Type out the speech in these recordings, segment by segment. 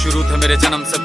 शुरू थे मेरे जन्म से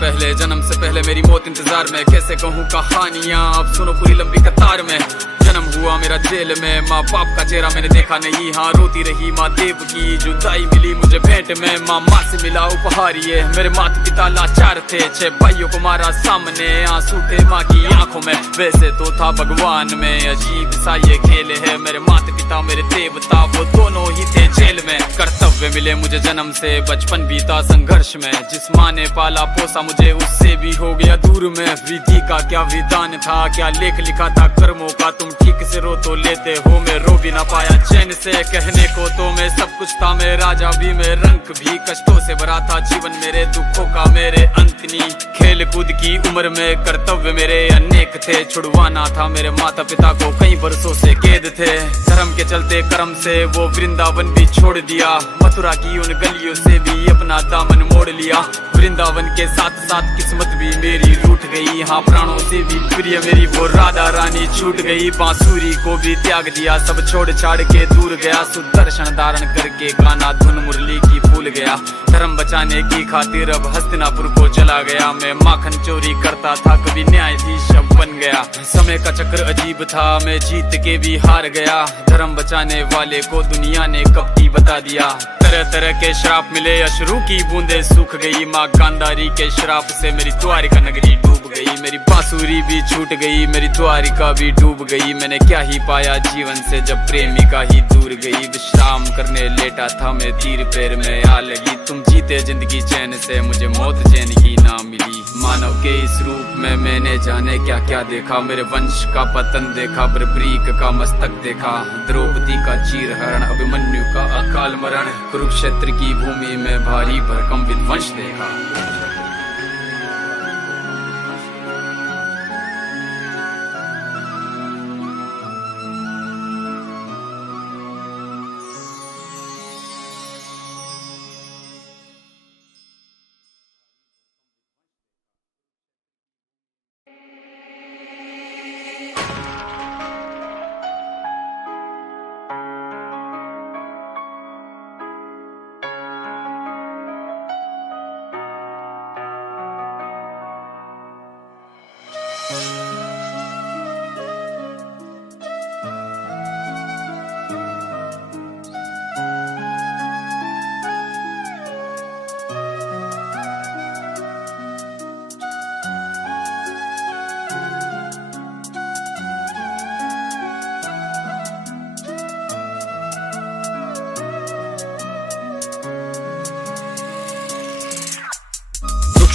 पहले मेरी मौत इंतजार में। कैसे कहूँ कहानियाँ, अब सुनो पूरी लंबी कतार में। जन्म हुआ मेरा जेल में, माँ बाप का चेहरा मैंने देखा नहीं। हाँ रोती रही माँ देव की जुदाई मिली मुझे भेंट में। माँ से मिला उपहार ये, मेरे माता पिता लाचार थे। 6 भाइयों को मारा सामने, आंसू थे माँ की आंखों में। वैसे तो था भगवान में, अजीब सा ये खेल है। मेरे माता पिता मेरे देवता, वो दोनों ही थे जेल में। कर्तव्य मिले मुझे जन्म से, बचपन बीता संघर्ष में। जिस माँ ने पाला पोसा मुझे, उससे भी हो गया दूर में। विधि का क्या विधान था, क्या लेख लिखा था कर्मों का। तुम ठीक से रो तो लेते हो, मैं रो भी ना पाया चैन से। कहने को तो मैं सब कुछ था, मैं राजा भी, मैं रंक भी। कष्टों से भरा था जीवन मेरे, दुखों का मेरे अंत नहीं। खेल कूद की उम्र में कर्तव्य मेरे अनेक थे। छुड़वाना था मेरे माता पिता को, कई बरसों से कैद थे। धर्म के चलते कर्म से वो वृंदावन भी छोड़ दिया। मथुरा की उन गलियों से भी अपना दामन मोड़ लिया। वृंदावन के साथ साथ किस्मत भी मेरी रूठ गई। हाँ प्राणों से भी प्रिय मेरी वो राधा रानी छूट गई। बांसुरी को भी त्याग दिया, सब छोड़ छाड़ के दूर गया। सुदर्शन धारण करके गाना धुन मुरली की भूल गया। धर्म बचाने की खातिर अब हस्तिनापुर को चला गया। मैं माखन चोरी करता था, कभी न्यायाधीश अब बन गया। समय का चक्र अजीब था, मैं जीत के भी हार गया। धर्म बचाने वाले को दुनिया ने कपटी बता दिया। तरह तरह के श्राप मिले, अश्रु की बूंदे सूख गई। माँ गांधारी के श्राप से मेरी द्वारिका नगरी डूब गई। मेरी बांसुरी भी छूट गई, मेरी द्वारिका भी डूब गई। मैंने क्या ही पाया जीवन से जब प्रेमिका ही दूर गई। विश्राम करने लेटा था मैं, तीर पैर में आ लगी। तुम जीते जिंदगी चैन से, मुझे मौत चैन की ना मिली। मानव के इस रूप में मैंने जाने क्या क्या देखा। मेरे वंश का पतन देखा, बर्बरीक का मस्तक देखा। द्रौपदी का चीरहरण, अभिमन्यु का अकाल मरण। कुरुक्षेत्र की भूमि में भारी भरकम विध्वंस देखा।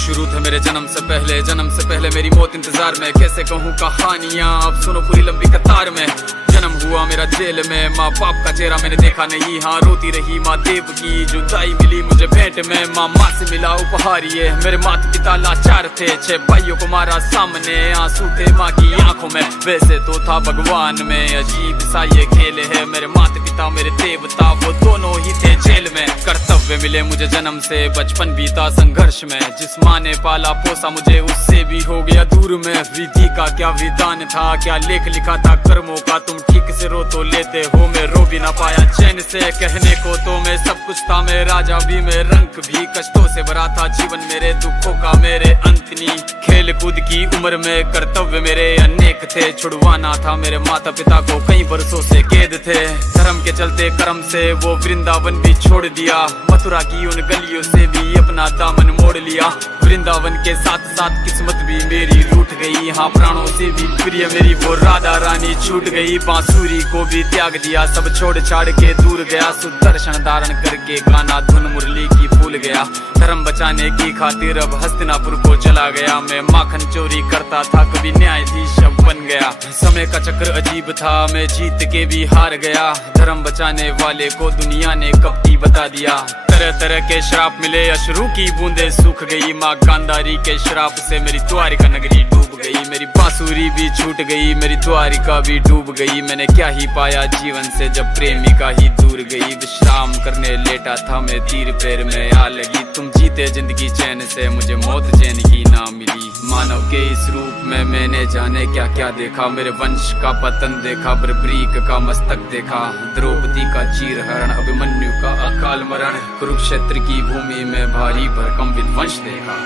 शुरू थे मेरे जन्म से पहले मेरी मौत इंतजार में। कैसे कहूँ कहानियाँ, अब सुनो पूरी लंबी कतार में। जन्म हुआ मेरा जेल में, माँ बाप का चेहरा मैंने देखा नहीं। हाँ रोती रही माँ देव की जुदाई मिली मुझे भेंट में। माँ से मिला उपहार ये, मेरे माता पिता लाचार थे। 6 भाइयों को मारा सामने, आंसू थे माँ की आंखों में। वैसे तो था भगवान में, अजीब सा ये खेल है। मेरे माता पिता मेरे देवता, वो दोनों ही थे जेल में। कर्तव्य मिले मुझे जन्म से, बचपन बीता संघर्ष में। जिस माँ ने पाला पोसा मुझे, उससे भी हो गया दूर में। विधि का क्या विधान था, क्या लेख लिखा था कर्मों का। तुम ठीक से रो तो लेते हो, मैं रो भी ना पाया चैन से। कहने को तो मैं सब कुछ था, मैं राजा भी, मैं रंक भी। कष्टों से भरा था जीवन मेरे, दुखों का मेरे अंत नहीं। खेल कूद की उम्र में कर्तव्य मेरे अनेक थे। छुड़वाना था मेरे माता पिता को, कई बरसों से कैद थे। धर्म के चलते कर्म से वो वृंदावन भी छोड़ दिया। मथुरा की उन गलियों से भी अपना दामन मोड़ लिया। वृंदावन के साथ साथ किस्मत भी मेरी रूठ गई। हाँ प्राणों से भी प्रिय मेरी वो राधा रानी छूट गई। बांसुरी को भी त्याग दिया, सब छोड़ छाड़ के दूर गया। सुदर्शन धारण करके गाना धुन मुरली की भूल गया। धर्म बचाने की खातिर अब हस्तिनापुर को चला गया। मैं माखन चोरी करता था, कभी न्यायाधीश अब बन गया। समय का चक्र अजीब था, मैं जीत के भी हार गया। धर्म बचाने वाले को दुनिया ने कपटी बता दिया। तरह तरह के श्राप मिले, अश्रु की बूंदे सूख गई। माँ गांधारी के श्राप से मेरी द्वारिका नगरी डूब गई। मेरी बांसुरी भी छूट गई, मेरी द्वारिका भी डूब गई। मैंने क्या ही पाया जीवन से जब प्रेमिका ही दूर गई। विश्राम करने लेटा था मैं, तीर पैर में आ लगी। तुम जीते जिंदगी चैन से, मुझे मौत चैन की ना मिली। मानव के इस रूप में मैंने जाने क्या क्या देखा। मेरे वंश का पतन देखा, बर्बरीक का मस्तक देखा, द्रौपदी का चीरहरण, अभिमन्यु का अकाल मरण, कुरुक्षेत्र की भूमि में भारी भरकम विध्वंस देखा।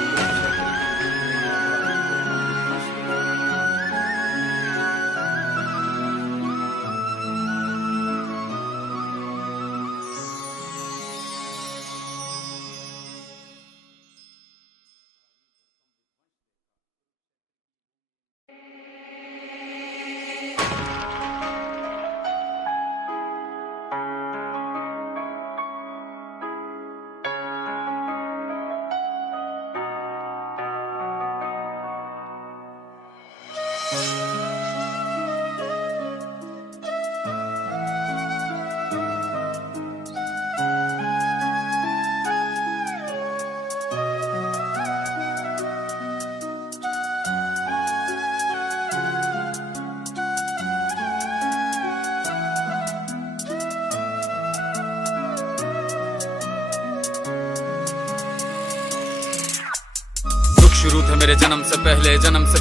शुरू थे मेरे जन्म से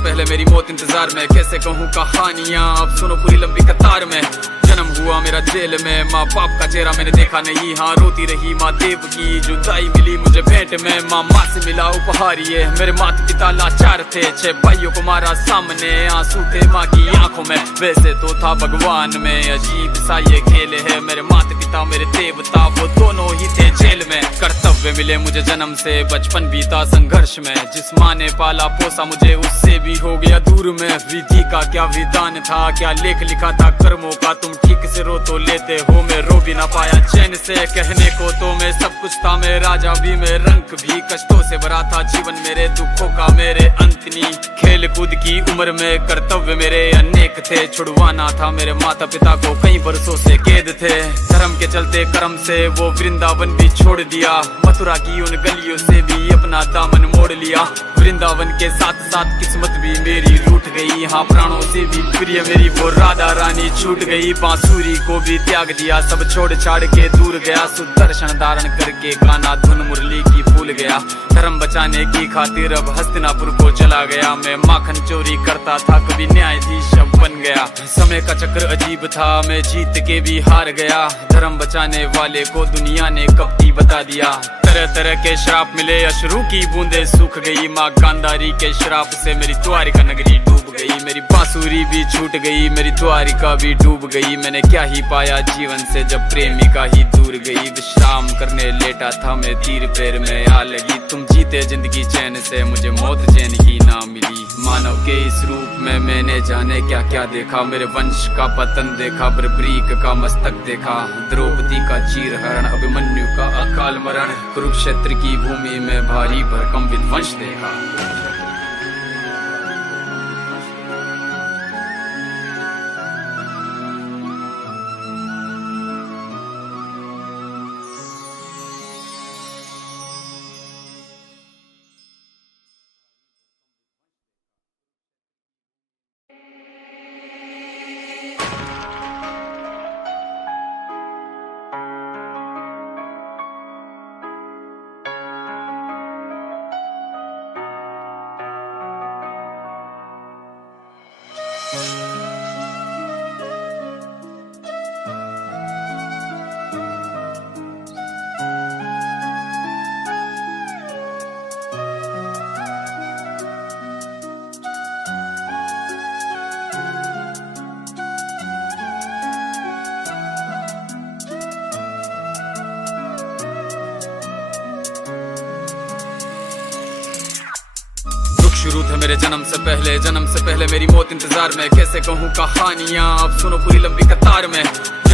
पहले मेरी मौत इंतजार में। कैसे कहूँ कहानियाँ, अब सुनो पूरी लंबी कतार में। जन्म हुआ मेरा जेल में, माँ बाप का चेहरा मैंने देखा नहीं। हाँ रोती रही माँ देव की, जुदाई मिली मुझे भेंट में। माँ से मिला उपहार ये, मेरे माता पिता लाचार थे। 6 भाइयों को मारा सामने, आंसू थे माँ की आंखों में। वैसे तो था भगवान में, अजीब सा ये खेल है। मेरे माता पिता मेरे देवता, वो दोनों ही थे जेल में। कर्तव्य मिले मुझे जन्म से, बचपन बीता संघर्ष में। जिस माँ ने पाला पोसा मुझे, उससे भी हो गया दूर में। विधि का क्या विधान था, क्या लेख लिखा था कर्मों का। तुम ठीक से रो तो लेते हो, मैं रो भी ना पाया चैन से। कहने को तो मैं सब कुछ था, मैं राजा भी, मैं रंक भी। कष्टों से भरा था जीवन मेरे, दुखों का मेरे अंत नहीं। खेल कूद की उम्र में कर्तव्य मेरे अनेक थे। छुड़वाना था मेरे माता पिता को, कई बरसों से कैद थे। धर्म के चलते कर्म से वो वृंदावन भी छोड़ दिया। मथुरा की उन गलियों से भी अपना दामन मोड़ लिया। वृंदावन के साथ साथ किस्मत भी मेरी रूठ गई। हाँ प्राणों से भी प्रिय मेरी वो राधा रानी छूट गई। बांसुरी को भी त्याग दिया, सब छोड़ छाड़ के दूर गया। सुदर्शन धारण करके गाना धुन मुरली की भूल गया। धर्म बचाने की खातिर अब हस्तिनापुर को चला गया। मैं माखन चोरी करता था, कभी न्यायाधीश अब बन गया। समय का चक्र अजीब था, मैं जीत के भी हार गया। धर्म बचाने वाले को दुनिया ने कपटी बता दिया। तरह तरह के श्राप मिले, अश्रु की बूंदे सूख गई। माँ गांधारी के श्राप से मेरी द्वारिका नगरी डूब गई। मेरी बांसुरी भी छूट गई, मेरी द्वारिका भी डूब गई। मैंने क्या ही पाया जीवन से जब प्रेमिका ही दूर गई। विश्राम करने लेटा था मैं, तीर पैर में आ लगी। तुम जीते जिंदगी चैन से, मुझे मौत चैन की ना मिली। मानव के इस रूप में मैंने जाने क्या क्या देखा। मेरे वंश का पतन देखा, बर्बरीक का मस्तक देखा, द्रौपदी का चीरहरण, अभिमन्यु का अकाल मरण, कुरुक्षेत्र की भूमि में भारी भरकम विध्वंस देखा। शुरू थे मेरे जन्म से पहले मेरी मौत इंतजार में। कैसे कहूँ कहानियाँ, अब सुनो पूरी लंबी कतार में।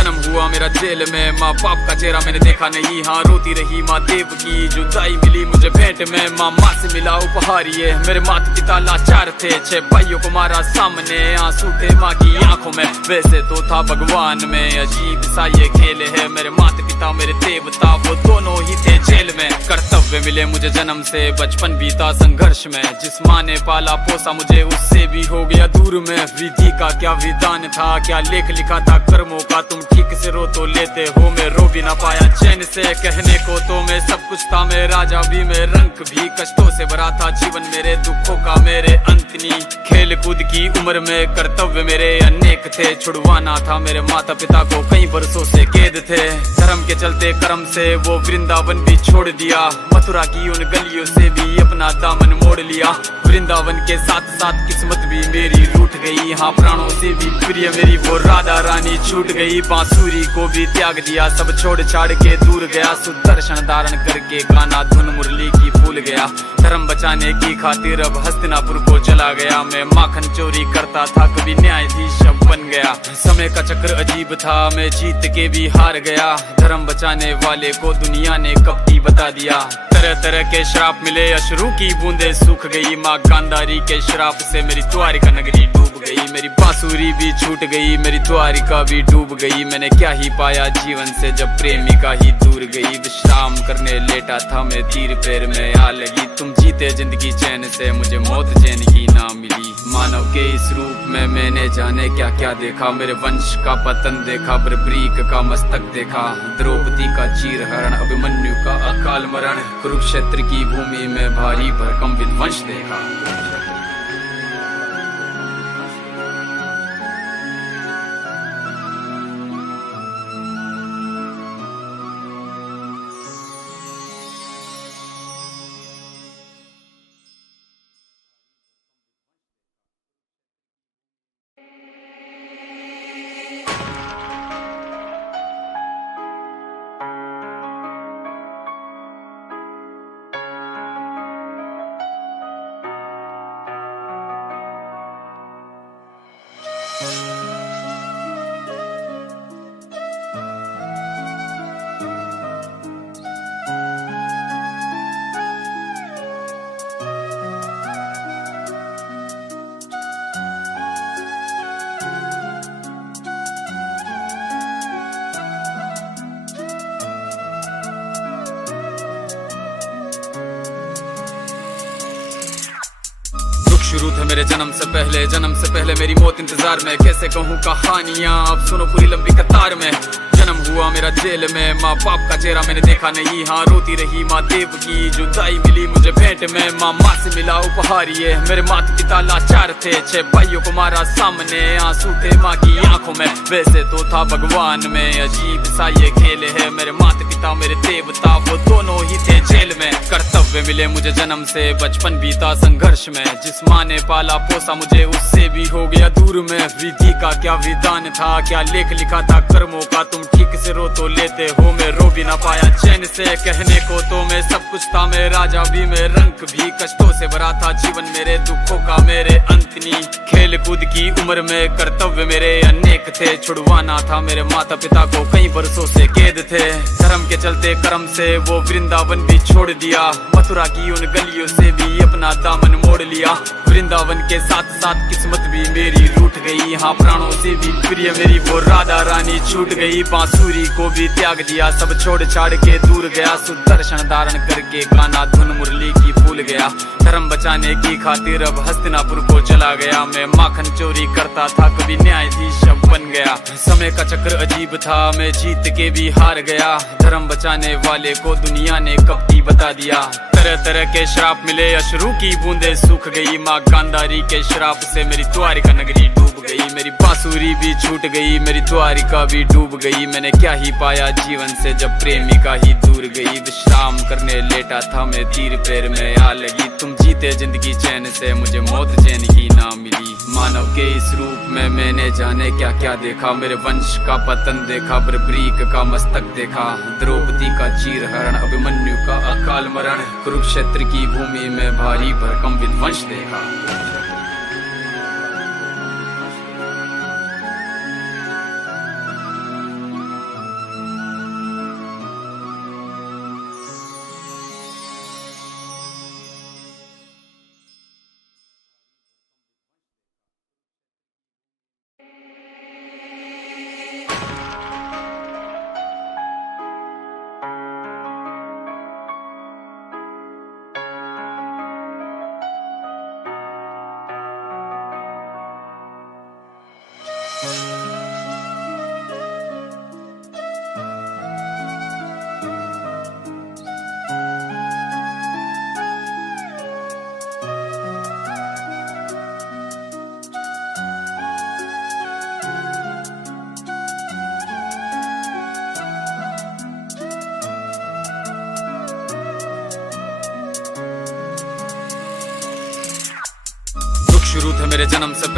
जन्म हुआ मेरा जेल में, माँ बाप का चेहरा मैंने देखा नहीं। हाँ रोती रही माँ देव की, जुदाई मिली मुझे भेंट में। माँ से मिला उपहार ये, मेरे माता पिता लाचार थे। 6 भाइयों को मारा सामने, आंसू थे माँ की आंखों में। वैसे तो था भगवान में, अजीब सा ये खेल है। मेरे माता पिता मेरे देवता, वो दोनों ही थे जेल में। कर्तव्य मिले मुझे जन्म से, बचपन बीता संघर्ष में। जिस माँ ने पाला पोसा मुझे, उससे भी हो गया दूर में। विधि का क्या विधान था, क्या लेख लिखा था कर्मों का। तुम ठीक से रो तो लेते हो, मैं रो भी ना पाया चैन से। कहने को तो मैं सब कुछ था, मैं राजा भी, मैं रंक भी। कष्टों से भरा था जीवन मेरे, दुखों का मेरे अंत नहीं। खेल कूद की उम्र में कर्तव्य मेरे अनेक थे। छुड़वाना था मेरे माता पिता को, कई बरसों से कैद थे। धर्म के चलते कर्म से वो वृंदावन भी छोड़ दिया। मथुरा की उन गलियों से भी अपना दामन मोड़ लिया। वृंदावन के साथ साथ किस्मत भी मेरी रूठ गई। हाँ प्राणों से भी प्रिय मेरी वो राधा रानी छूट गई। बांसुरी को भी त्याग दिया, सब छोड़ छाड़ के दूर गया। सुदर्शन धारण करके गाना धुन मुरली की भूल गया। धर्म बचाने की खातिर अब हस्तिनापुर को चला गया। मैं माखन चोरी करता था, कभी न्यायाधीश अब बन गया। समय का चक्र अजीब था, मैं जीत के भी हार गया। धर्म बचाने वाले को दुनिया ने कपटी बता दिया। तरह तरह के श्राप मिले, अश्रु की बूंदे सूख गई। माँ गांधारी के श्राप से मेरी द्वारिका नगरी डूब गई। मेरी बांसुरी भी छूट गई, मेरी द्वारिका भी डूब गई। मैंने क्या ही पाया जीवन से, जब प्रेमिका ही दूर गई। विश्राम करने लेटा था मैं, तीर पैर में आ लगी। तुम जीते जिंदगी चैन से, मुझे मौत चैन की ना मिली। मानव के इस रूप में मैंने जाने क्या क्या देखा। मेरे वंश का पतन देखा, बर्बरीक का मस्तक देखा। द्रौपदी का चीरहरण, अभिमन्यु का अकाल मरण। कुरुक्षेत्र की भूमि में भारी भरकम विध्वंस देखा। शुरू थे मेरे जन्म से पहले मेरी मौत इंतजार में। कैसे कहूँ कहानियाँ, अब सुनो पूरी लंबी कतार में। जन्म हुआ मेरा जेल में, माँ बाप का चेहरा मैंने देखा नहीं। हाँ रोती रही माँ देव की, जुदाई मिली मुझे भेंट में। माँ से मिला उपहार ये, मेरे माता पिता लाचार थे। 6 भाइयों को मारा सामने, आंसू थे माँ की आंखों में। वैसे तो था भगवान में, अजीब सा ये खेल है। मेरे माता पिता मेरे देवता, वो दोनों ही थे जेल में। कर्तव्य मिले मुझे जन्म से, बचपन बीता संघर्ष में। जिस माँ ने पाला पोसा मुझे, उससे भी हो गया दूर में। विधि का क्या विधान था, क्या लेख लिखा था कर्मों का। तुम ठीक से रो तो लेते हो, मैं रो भी ना पाया चैन से। कहने को तो मैं सब कुछ था, मैं राजा भी, मैं रंक भी। कष्टों से भरा था जीवन मेरे, दुखों का मेरे अंत नहीं। खेल कूद की उम्र में कर्तव्य मेरे अनेक थे। छुड़वाना था मेरे माता पिता को, कई बरसों से कैद थे। धर्म के चलते कर्म से वो वृंदावन भी छोड़ दिया। मथुरा की उन गलियों से भी अपना दामन मोड़ लिया। वृंदावन के साथ साथ किस्मत भी मेरी रूठ गई। हाँ प्राणों से भी प्रिय मेरी वो राधा रानी छूट गई। बांसुरी को भी त्याग दिया, सब छोड़ छाड़ के दूर गया। सुदर्शन धारण करके गाना धुन मुरली की भूल गया। धर्म बचाने की खातिर अब हस्तिनापुर को चला गया। मैं माखन चोरी करता था, कभी न्यायाधीश अब बन गया। समय का चक्र अजीब था, मैं जीत के भी हार गया। धर्म बचाने वाले को दुनिया ने कपटी बता दिया। तरह तरह के श्राप मिले, अश्रु की बूंदे सूख गई। माँ गांधारी के श्राप से मेरी द्वारिका नगरी डूब गई। मेरी बांसुरी भी छूट गई, मेरी द्वारिका भी डूब गई। मैंने क्या ही पाया जीवन से, जब प्रेमिका ही दूर गई। विश्राम करने लेटा था मैं, तीर पैर में आ लगी। तुम जीते जिंदगी चैन से, मुझे मौत चैन की ना मिली। मानव के इस रूप में मैंने जाने क्या क्या देखा। मेरे वंश का पतन देखा, बर्बरीक का मस्तक देखा। द्रौपदी का चीरहरण, अभिमन्यु का अकाल मरण। कुरुक्षेत्र की भूमि में भारी भरकम विध्वंस देखा। शुरू थे मेरे जन्म से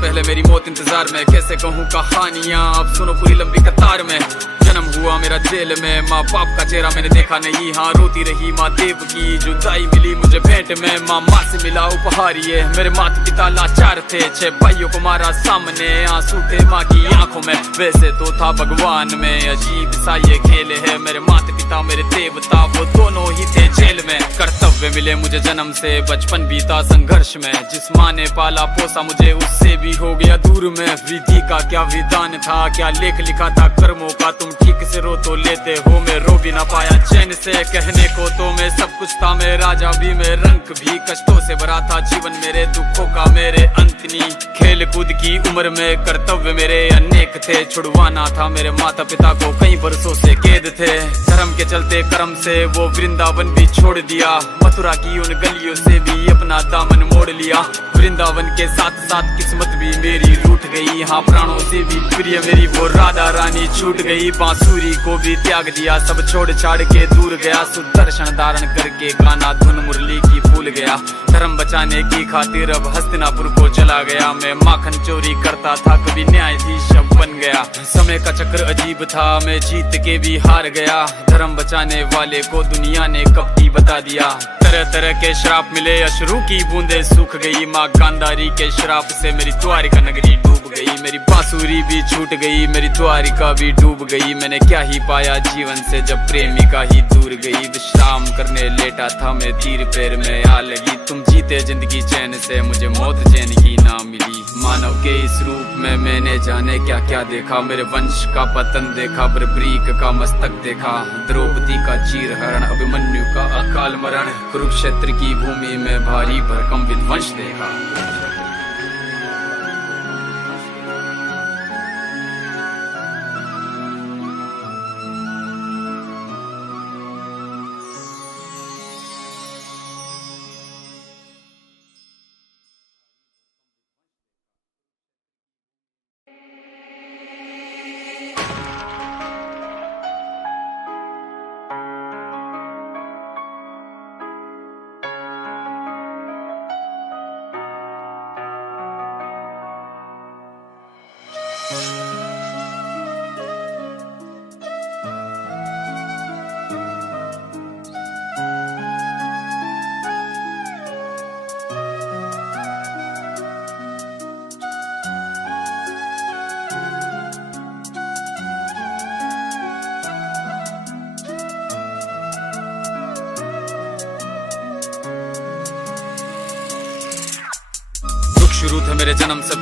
पहले मेरी मौत इंतजार में। कैसे कहूँ कहानियाँ, अब सुनो पूरी लंबी कतार में। जन्म हुआ मेरा जेल में, माँ बाप का चेहरा मैंने देखा नहीं। हाँ रोती रही माँ देव की, जुदाई मिली मुझे भेंट में। माँ से मिला उपहार ये, मेरे माता पिता लाचार थे। 6 भाइयों को मारा सामने, आंसू थे माँ की आंखों में। वैसे तो था भगवान में, अजीब सा ये खेल है। मेरे माता पिता मेरे देवता, वो दोनों ही थे जेल में। कर्तव्य मिले मुझे जन्म से, बचपन बीता संघर्ष में। जिस माँ ने पाला पोसा मुझे, उससे भी हो गया दूर में। विधि का क्या विधान था, क्या लेख लिखा था कर्मों का। तुम ठीक से रो तो लेते हो, मैं रो भी ना पाया चैन से। कहने को तो मैं सब कुछ था, मैं राजा भी, मैं रंक भी। कष्टों से भरा था जीवन मेरे, दुखों का मेरे अंत नहीं। खेल कूद की उम्र में कर्तव्य मेरे अनेक थे। छुड़वाना था मेरे माता पिता को, कई बरसों से कैद थे। धर्म के चलते कर्म से वो वृंदावन भी छोड़ दिया। मथुरा की उन गलियों से भी अपना दामन मोड़ लिया। वृंदावन के साथ साथ किस्मत भी मेरी रूठ गई। हाँ प्राणों से भी प्रिय मेरी वो राधा रानी छूट गई। बांसुरी को भी त्याग दिया, सब छोड़ छाड़ के दूर गया। सुदर्शन धारण करके गाना धुन मुरली की भूल गया। धर्म बचाने की खातिर अब हस्तिनापुर को चला गया। मैं माखन चोरी करता था, कभी न्यायाधीश बन गया। समय का चक्र अजीब था, मैं जीत के भी हार गया। धर्म बचाने वाले को दुनिया ने कपटी बता दिया। तरह तरह के श्राप मिले, अश्रु की बूंदे सूख गई। माँ गांधारी के श्राप से मेरी द्वारिका नगरी डूब गई। मेरी बांसुरी भी छूट गई, मेरी द्वारिका भी डूब गई। मैंने क्या ही पाया जीवन से, जब प्रेमिका ही दूर गई। विश्राम करने लेटा था मैं, तीर पैर में आ लगी। तुम जीते जिंदगी चैन से, मुझे मौत चैन की ना मिली। मानव के इस रूप में मैंने जाने क्या क्या देखा। मेरे वंश का पतन देखा, बर्बरीक का मस्तक देखा। द्रौपदी का चीर हरण, अभिमन्यु का अकाल मरण। कुरुक्षेत्र की भूमि में भारी भरकम विध्वंस देखा। शुरू थे मेरे जन्म से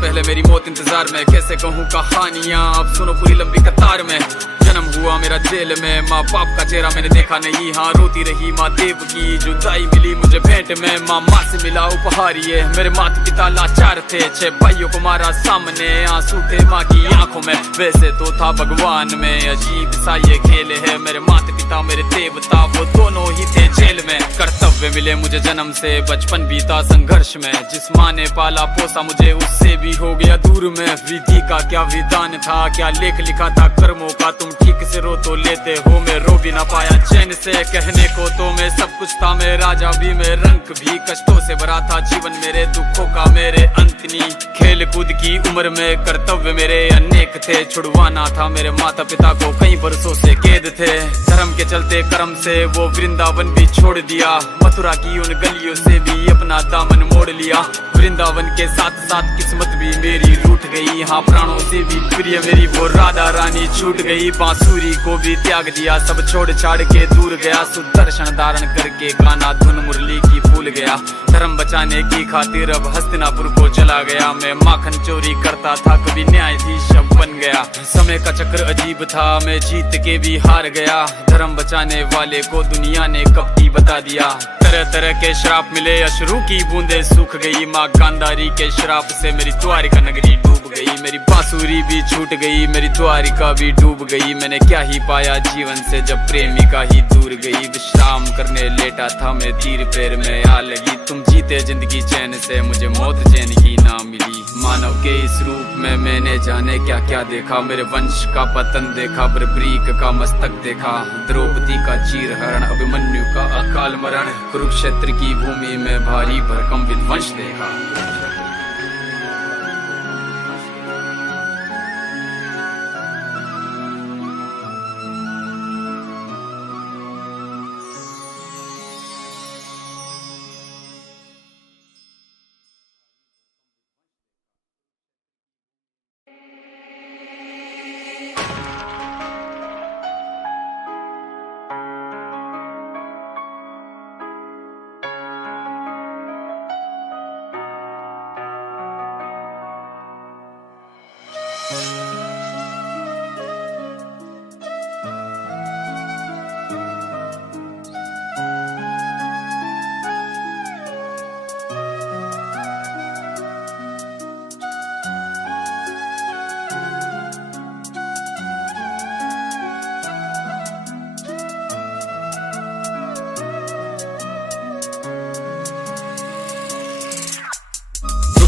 पहले मेरी मौत इंतजार में। कैसे कहूँ कहानियाँ, अब सुनो पूरी लंबी कतार में। जन्म हुआ मेरा जेल में, माँ बाप का चेहरा मैंने देखा नहीं। हाँ रोती रही माँ देव की, जुदाई मिली मुझे भेंट में। माँ से मिला उपहार ये, मेरे माता पिता लाचार थे। 6 भाइयों को मारा सामने, आंसू थे माँ की आंखों में। वैसे तो था भगवान में, अजीब सा ये खेल है। मेरे माता पिता मेरे देवता, वो दोनों ही थे जेल में। कर्तव्य मिले मुझे जन्म से, बचपन बीता संघर्ष में। जिस माँ ने पाला पोसा मुझे, उससे भी हो गया दूर में। विधि का क्या विधान था, क्या लेख लिखा था कर्मों का। तुम ठीक से रो तो लेते हो, मैं रो भी ना पाया चैन से। कहने को तो मैं सब कुछ था, मैं राजा भी, मैं रंक भी। कष्टों से भरा था जीवन मेरे, दुखों का मेरे अंत नहीं। खेल कूद की उम्र में कर्तव्य मेरे अनेक थे। छुड़वाना था मेरे माता पिता को, कई बरसों से कैद थे। धर्म के चलते कर्म से वो वृंदावन भी छोड़ दिया। मथुरा की उन गलियों से भी अपना दामन मोड़ लिया। वृंदावन के साथ साथ किस्मत भी मेरी रूठ गई। हाँ प्राणों से भी प्रिय मेरी वो राधा रानी छूट गई। बांसुरी को भी त्याग दिया, सब छोड़ छाड़ के दूर गया। सुदर्शन धारण करके गाना धुन मुरली की भूल भूल गया। धर्म बचाने की खातिर अब हस्तिनापुर को चला गया। मैं माखन चोरी करता था, कभी न्यायाधीश अब बन गया। समय का चक्र अजीब था, मैं जीत के भी हार गया। धर्म बचाने वाले को दुनिया ने कपटी बता दिया। तरह तरह के श्राप मिले, अश्रु की बूंदे सूख गई। माँ गांधारी के श्राप से मेरी द्वारिका नगरी डूब गई। मेरी बांसुरी भी छूट गई, मेरी द्वारिका भी डूब गई। मैंने क्या ही पाया जीवन से जब प्रेमिका ही दूर गई। विश्राम करने लेटा था मैं, तीर पैर में आ लगी। तुम जीते जिंदगी चैन से, मुझे मौत चैन ही ना मिली। मानव के इस रूप में मैंने जाने क्या क्या देखा। मेरे वंश का पतन देखा, बर्बरीक का मस्तक देखा। द्रौपदी का चीरहरण, अभिमन्यु का अकाल मरण। कुरुक्षेत्र की भूमि में भारी भरकम विध्वंस देखा।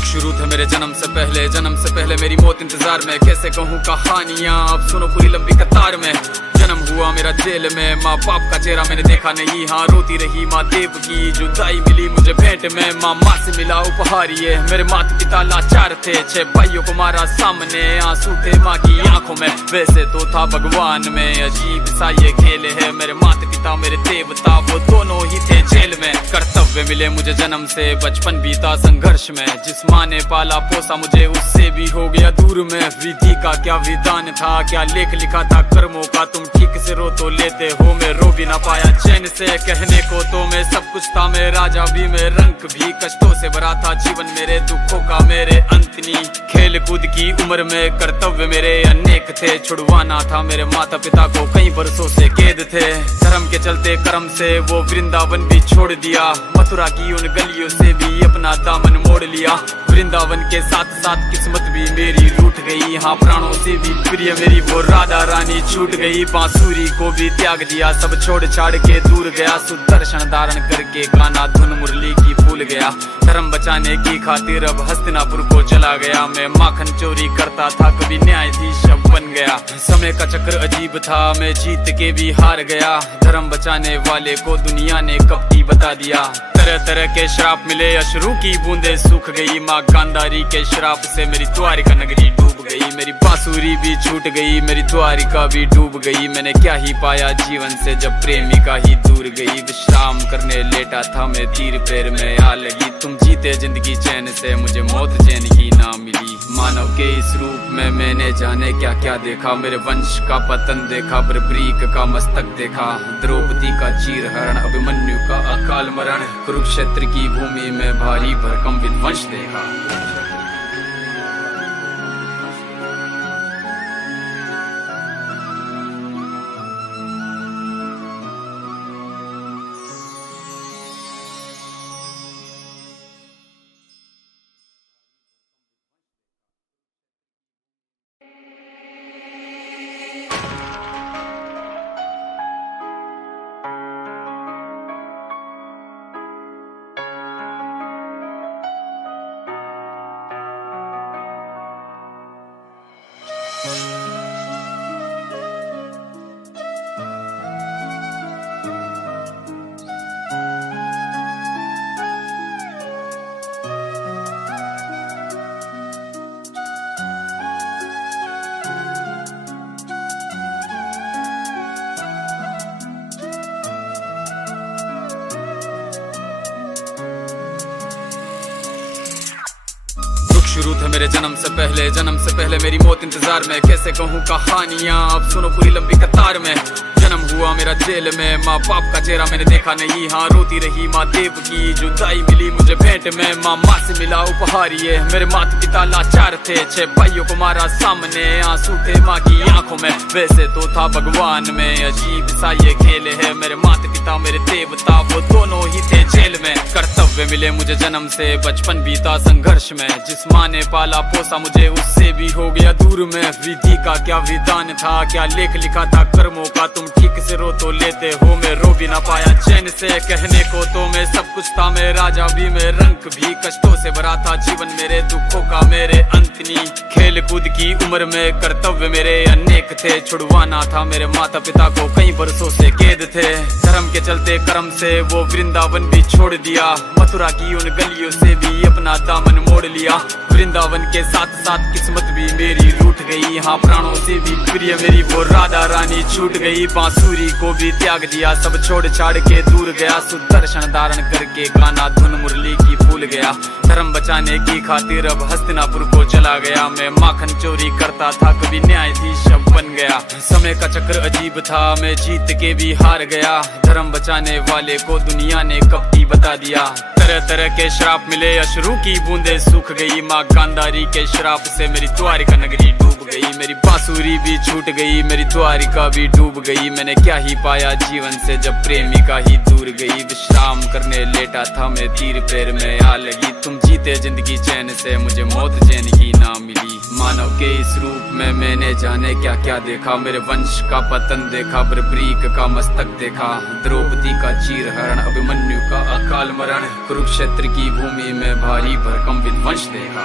शुरू थे मेरे जन्म से पहले मेरी मौत इंतजार में। कैसे कहूँ कहानियाँ, अब सुनो पूरी लंबी कतार में। जन्म हुआ मेरा जेल में, माँ बाप का चेहरा मैंने देखा नहीं। हाँ रोती रही माँ देव की, जुदाई मिली मुझे भेंट में। माँ से मिला उपहार ये, मेरे माता पिता लाचार थे। 6 भाइयों को मारा सामने, आंसू थे माँ की आंखों में। वैसे तो था भगवान में, अजीब सा ये खेल है। मेरे माता पिता मेरे देवता, वो दोनों ही थे जेल में। कर्तव्य मिले मुझे जन्म से, बचपन बीता संघर्ष में। जिस माँ ने पाला पोसा मुझे, उससे भी हो गया दूर में। विधि का क्या विधान था, क्या लेख लिखा था कर्मों का। तुम ठीक से रो तो लेते हो, मैं रो भी ना पाया चैन से। कहने को तो मैं सब कुछ था, मैं राजा भी, मैं रंक भी। कष्टों से भरा था जीवन मेरे, दुखों का मेरे अंत नहीं। खेल कूद की उम्र में कर्तव्य मेरे अनेक थे। छुड़वाना था मेरे माता पिता को, कई बरसों से कैद थे। धर्म के चलते कर्म से वो वृंदावन भी छोड़ दिया। मथुरा की उन गलियों से भी अपना दामन मोड़ लिया। वृंदावन के साथ साथ किस्मत भी मेरी रूठ गई। हाँ प्राणों से भी प्रिय मेरी वो राधा रानी छूट गई। बांसुरी को भी त्याग दिया, सब छोड़ छाड़ के दूर गया। सुदर्शन धारण करके गाना धुन मुरली की भूल गया। धर्म बचाने की खातिर अब हस्तिनापुर को चला गया। मैं माखन चोरी करता था, कभी न्यायाधीश अब बन गया। समय का चक्र अजीब था, मैं जीत के भी हार गया। धर्म बचाने वाले को दुनिया ने कपटी बता दिया। तरह तरह के श्राप मिले, अश्रु की बूंदे सूख गई। माँ गांधारी के श्राप से मेरी द्वारिका नगरी डूब गई। मेरी बांसुरी भी छूट गई, मेरी द्वारिका भी डूब गई। मैंने क्या ही पाया जीवन से जब प्रेमिका ही दूर गई। विश्राम करने लेटा था मैं, तीर पैर में आ लगी। तुम जीते जिंदगी चैन से, मुझे मौत चैन ही ना मिली। मानव के इस रूप में मैंने जाने क्या क्या देखा। मेरे वंश का पतन देखा, बर्बरीक का मस्तक देखा। द्रौपदी का चीरहरण, अभिमन्यु का अकाल मरण। कुरुक्षेत्र की भूमि में भारी भरकम विध्वंस देखा। शुरू थे मेरे जन्म से पहले मेरी मौत इंतजार में। कैसे कहूँ कहानियाँ, अब सुनो पूरी लंबी कतार में। जन्म हुआ मेरा जेल में, माँ बाप का चेहरा मैंने देखा नहीं, हाँ रोती रही माँ देव की। जुदाई मिली मुझे भेंट में, माँ से मिला उपहार ये। मेरे माता पिता लाचार थे, 6 भाइयों को मारा सामने, आंसू थे माँ की आंखों में, वैसे तो था भगवान में। अजीब सा ये खेल है, मेरे माता पिता मेरे देवता वो दोनों ही थे जेल में। कर्तव्य मिले मुझे जन्म से, बचपन बीता संघर्ष में, जिस माँ ने पाला पोसा मुझे उससे भी हो गया दूर में। विधि का क्या विधान था, क्या लेख लिखा था कर्मों का, तुम ठीक से रो तो लेते हो, मैं रो भी ना पाया चैन से। कहने को तो मैं सब कुछ था, मैं राजा भी, मैं रंग भी, कष्टों से भरा था जीवन मेरे, दुखों का मेरे अंत नहीं। खेल कूद की उम्र में कर्तव्य मेरे अनेक थे, छुड़वाना था मेरे माता पिता को, कई बरसों से कैद थे। धर्म के चलते कर्म से वो वृंदावन भी छोड़ दिया, मथुरा की उन गलियों से भी अपना दामन मोड़ लिया। वृंदावन के साथ साथ किस्मत भी मेरी रूठ गई, हाँ प्राणों से भी प्रिय मेरी वो राधा रानी छूट गई। बांसुरी को भी त्याग दिया, सब छोड़ छाड़ के दूर गया, सुदर्शन धारण करके गाना धुन मुरली की भूल गया। धर्म बचाने की खातिर अब हस्तिनापुर को चला गया, मैं माखन चोरी करता था, कभी न्यायाधीश अब बन गया। समय का चक्र अजीब था, मैं जीत के भी हार गया, धर्म बचाने वाले को दुनिया ने कपटी बता दिया। तरह तरह के श्राप मिले, अश्रु की बूंदे सूख गई, माँ गांधारी के श्राप से मेरी द्वारिका नगरी डूब गई। मेरी बांसुरी भी छूट गई, मेरी द्वारिका भी डूब गई। मैंने क्या ही पाया जीवन से जब प्रेमिका ही दूर गई। विश्राम करने लेटा था मैं, तीर पैर में आ लगी, तुम जीते जिंदगी चैन से, मुझे मौत चैन की ना मिली। मानव के इस रूप में मैंने जाने क्या क्या देखा, मेरे वंश का पतन देखा, बर्बरीक का मस्तक देखा, द्रौपदी का चीर हरण, अभिमन्यु का अकाल मरण, कुरुक्षेत्र की भूमि में भारी भरकम विध्वंस देखा।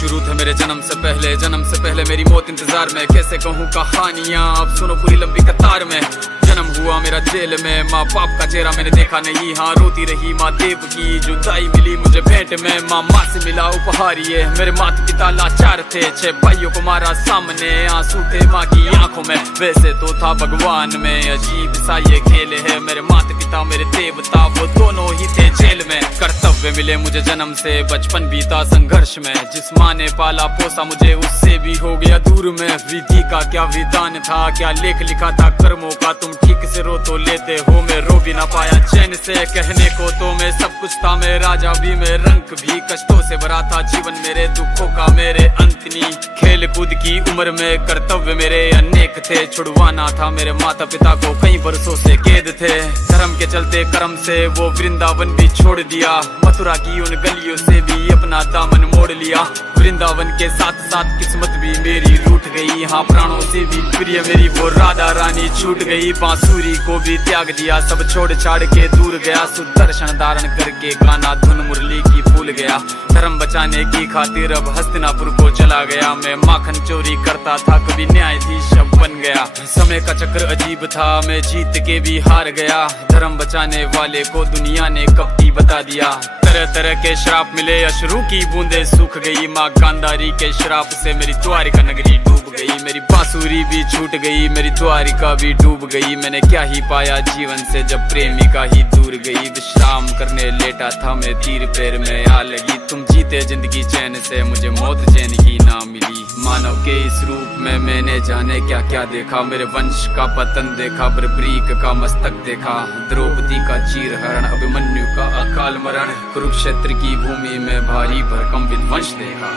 शुरू थे मेरे जन्म से पहले मेरी मौत इंतजार में, कैसे कहूँ कहानियाँ अब सुनो पूरी लंबी कतार में। जन्म हुआ मेरा जेल में, माँ बाप का चेहरा मैंने देखा नहीं, हाँ रोती रही माँ देव की। जुदाई मिली मुझे भेंट में, माँ से मिला उपहार ये। मेरे माता पिता लाचार थे, 6 भाइयों को मारा सामने, आंसू थे माँ की आंखों में, वैसे तो था भगवान में। अजीब सा ये खेल है, मेरे माता पिता मेरे देवता वो दोनों ही थे जेल में। कर्तव्य मिले मुझे जन्म से, बचपन बीता संघर्ष में, जिस माँ ने पाला पोसा मुझे उससे भी हो गया दूर में। विधि का क्या विधान था, क्या लेख लिखा था कर्मों का, तुम ठीक से रो तो लेते हो, मैं रो भी ना पाया चैन से। कहने को तो मैं सब कुछ था, मैं राजा भी, मैं रंग भी, कष्टों से भरा था जीवन मेरे, दुखों का मेरे अंत नहीं। खेल कूद की उम्र में कर्तव्य मेरे अनेक थे, छुड़वाना था मेरे माता पिता को, कई बरसों से कैद थे। धर्म के चलते कर्म से वो वृंदावन भी छोड़ दिया, मथुरा की उन गलियों से भी अपना दामन मोड़ लिया। वृंदावन के साथ साथ किस्मत भी मेरी रूठ गई, हाँ प्राणों से भी प्रिय मेरी वो राधा रानी छूट गई। बांसुरी को भी त्याग दिया, सब छोड़ छाड़ के दूर गया, सुदर्शन धारण करके गाना धुन मुरली की भूल गया। धर्म बचाने की खातिर अब हस्तिनापुर को चला गया, मैं माखन चोरी करता था, कभी न्यायाधीश अब बन गया। समय का चक्र अजीब था, मैं जीत के भी हार गया, धर्म बचाने वाले को दुनिया ने कपटी बता दिया। तरह तरह के श्राप मिले, अश्रु की बूंदे सूख गई, माँ गांधारी के श्राप से मेरी द्वारिका नगरी डूब गई। मेरी बांसुरी भी छूट गई, मेरी द्वारिका भी डूब गई। मैंने क्या ही पाया जीवन से जब प्रेमिका ही दूर गई। विश्राम करने लेटा था मैं, तीर पैर में आ लगी, तुम जीते जिंदगी चैन से, मुझे मौत चैन की ना मिली। मानव के इस रूप में मैंने जाने क्या क्या देखा, मेरे वंश का पतन देखा, बर्बरीक का मस्तक देखा, द्रौपदी का चीर हरण, अभिमन्यु का अकाल मरण, कुरुक्षेत्र की भूमि में भारी भरकम विध्वंस देखा।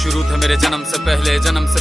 शुरू थे मेरे जन्म से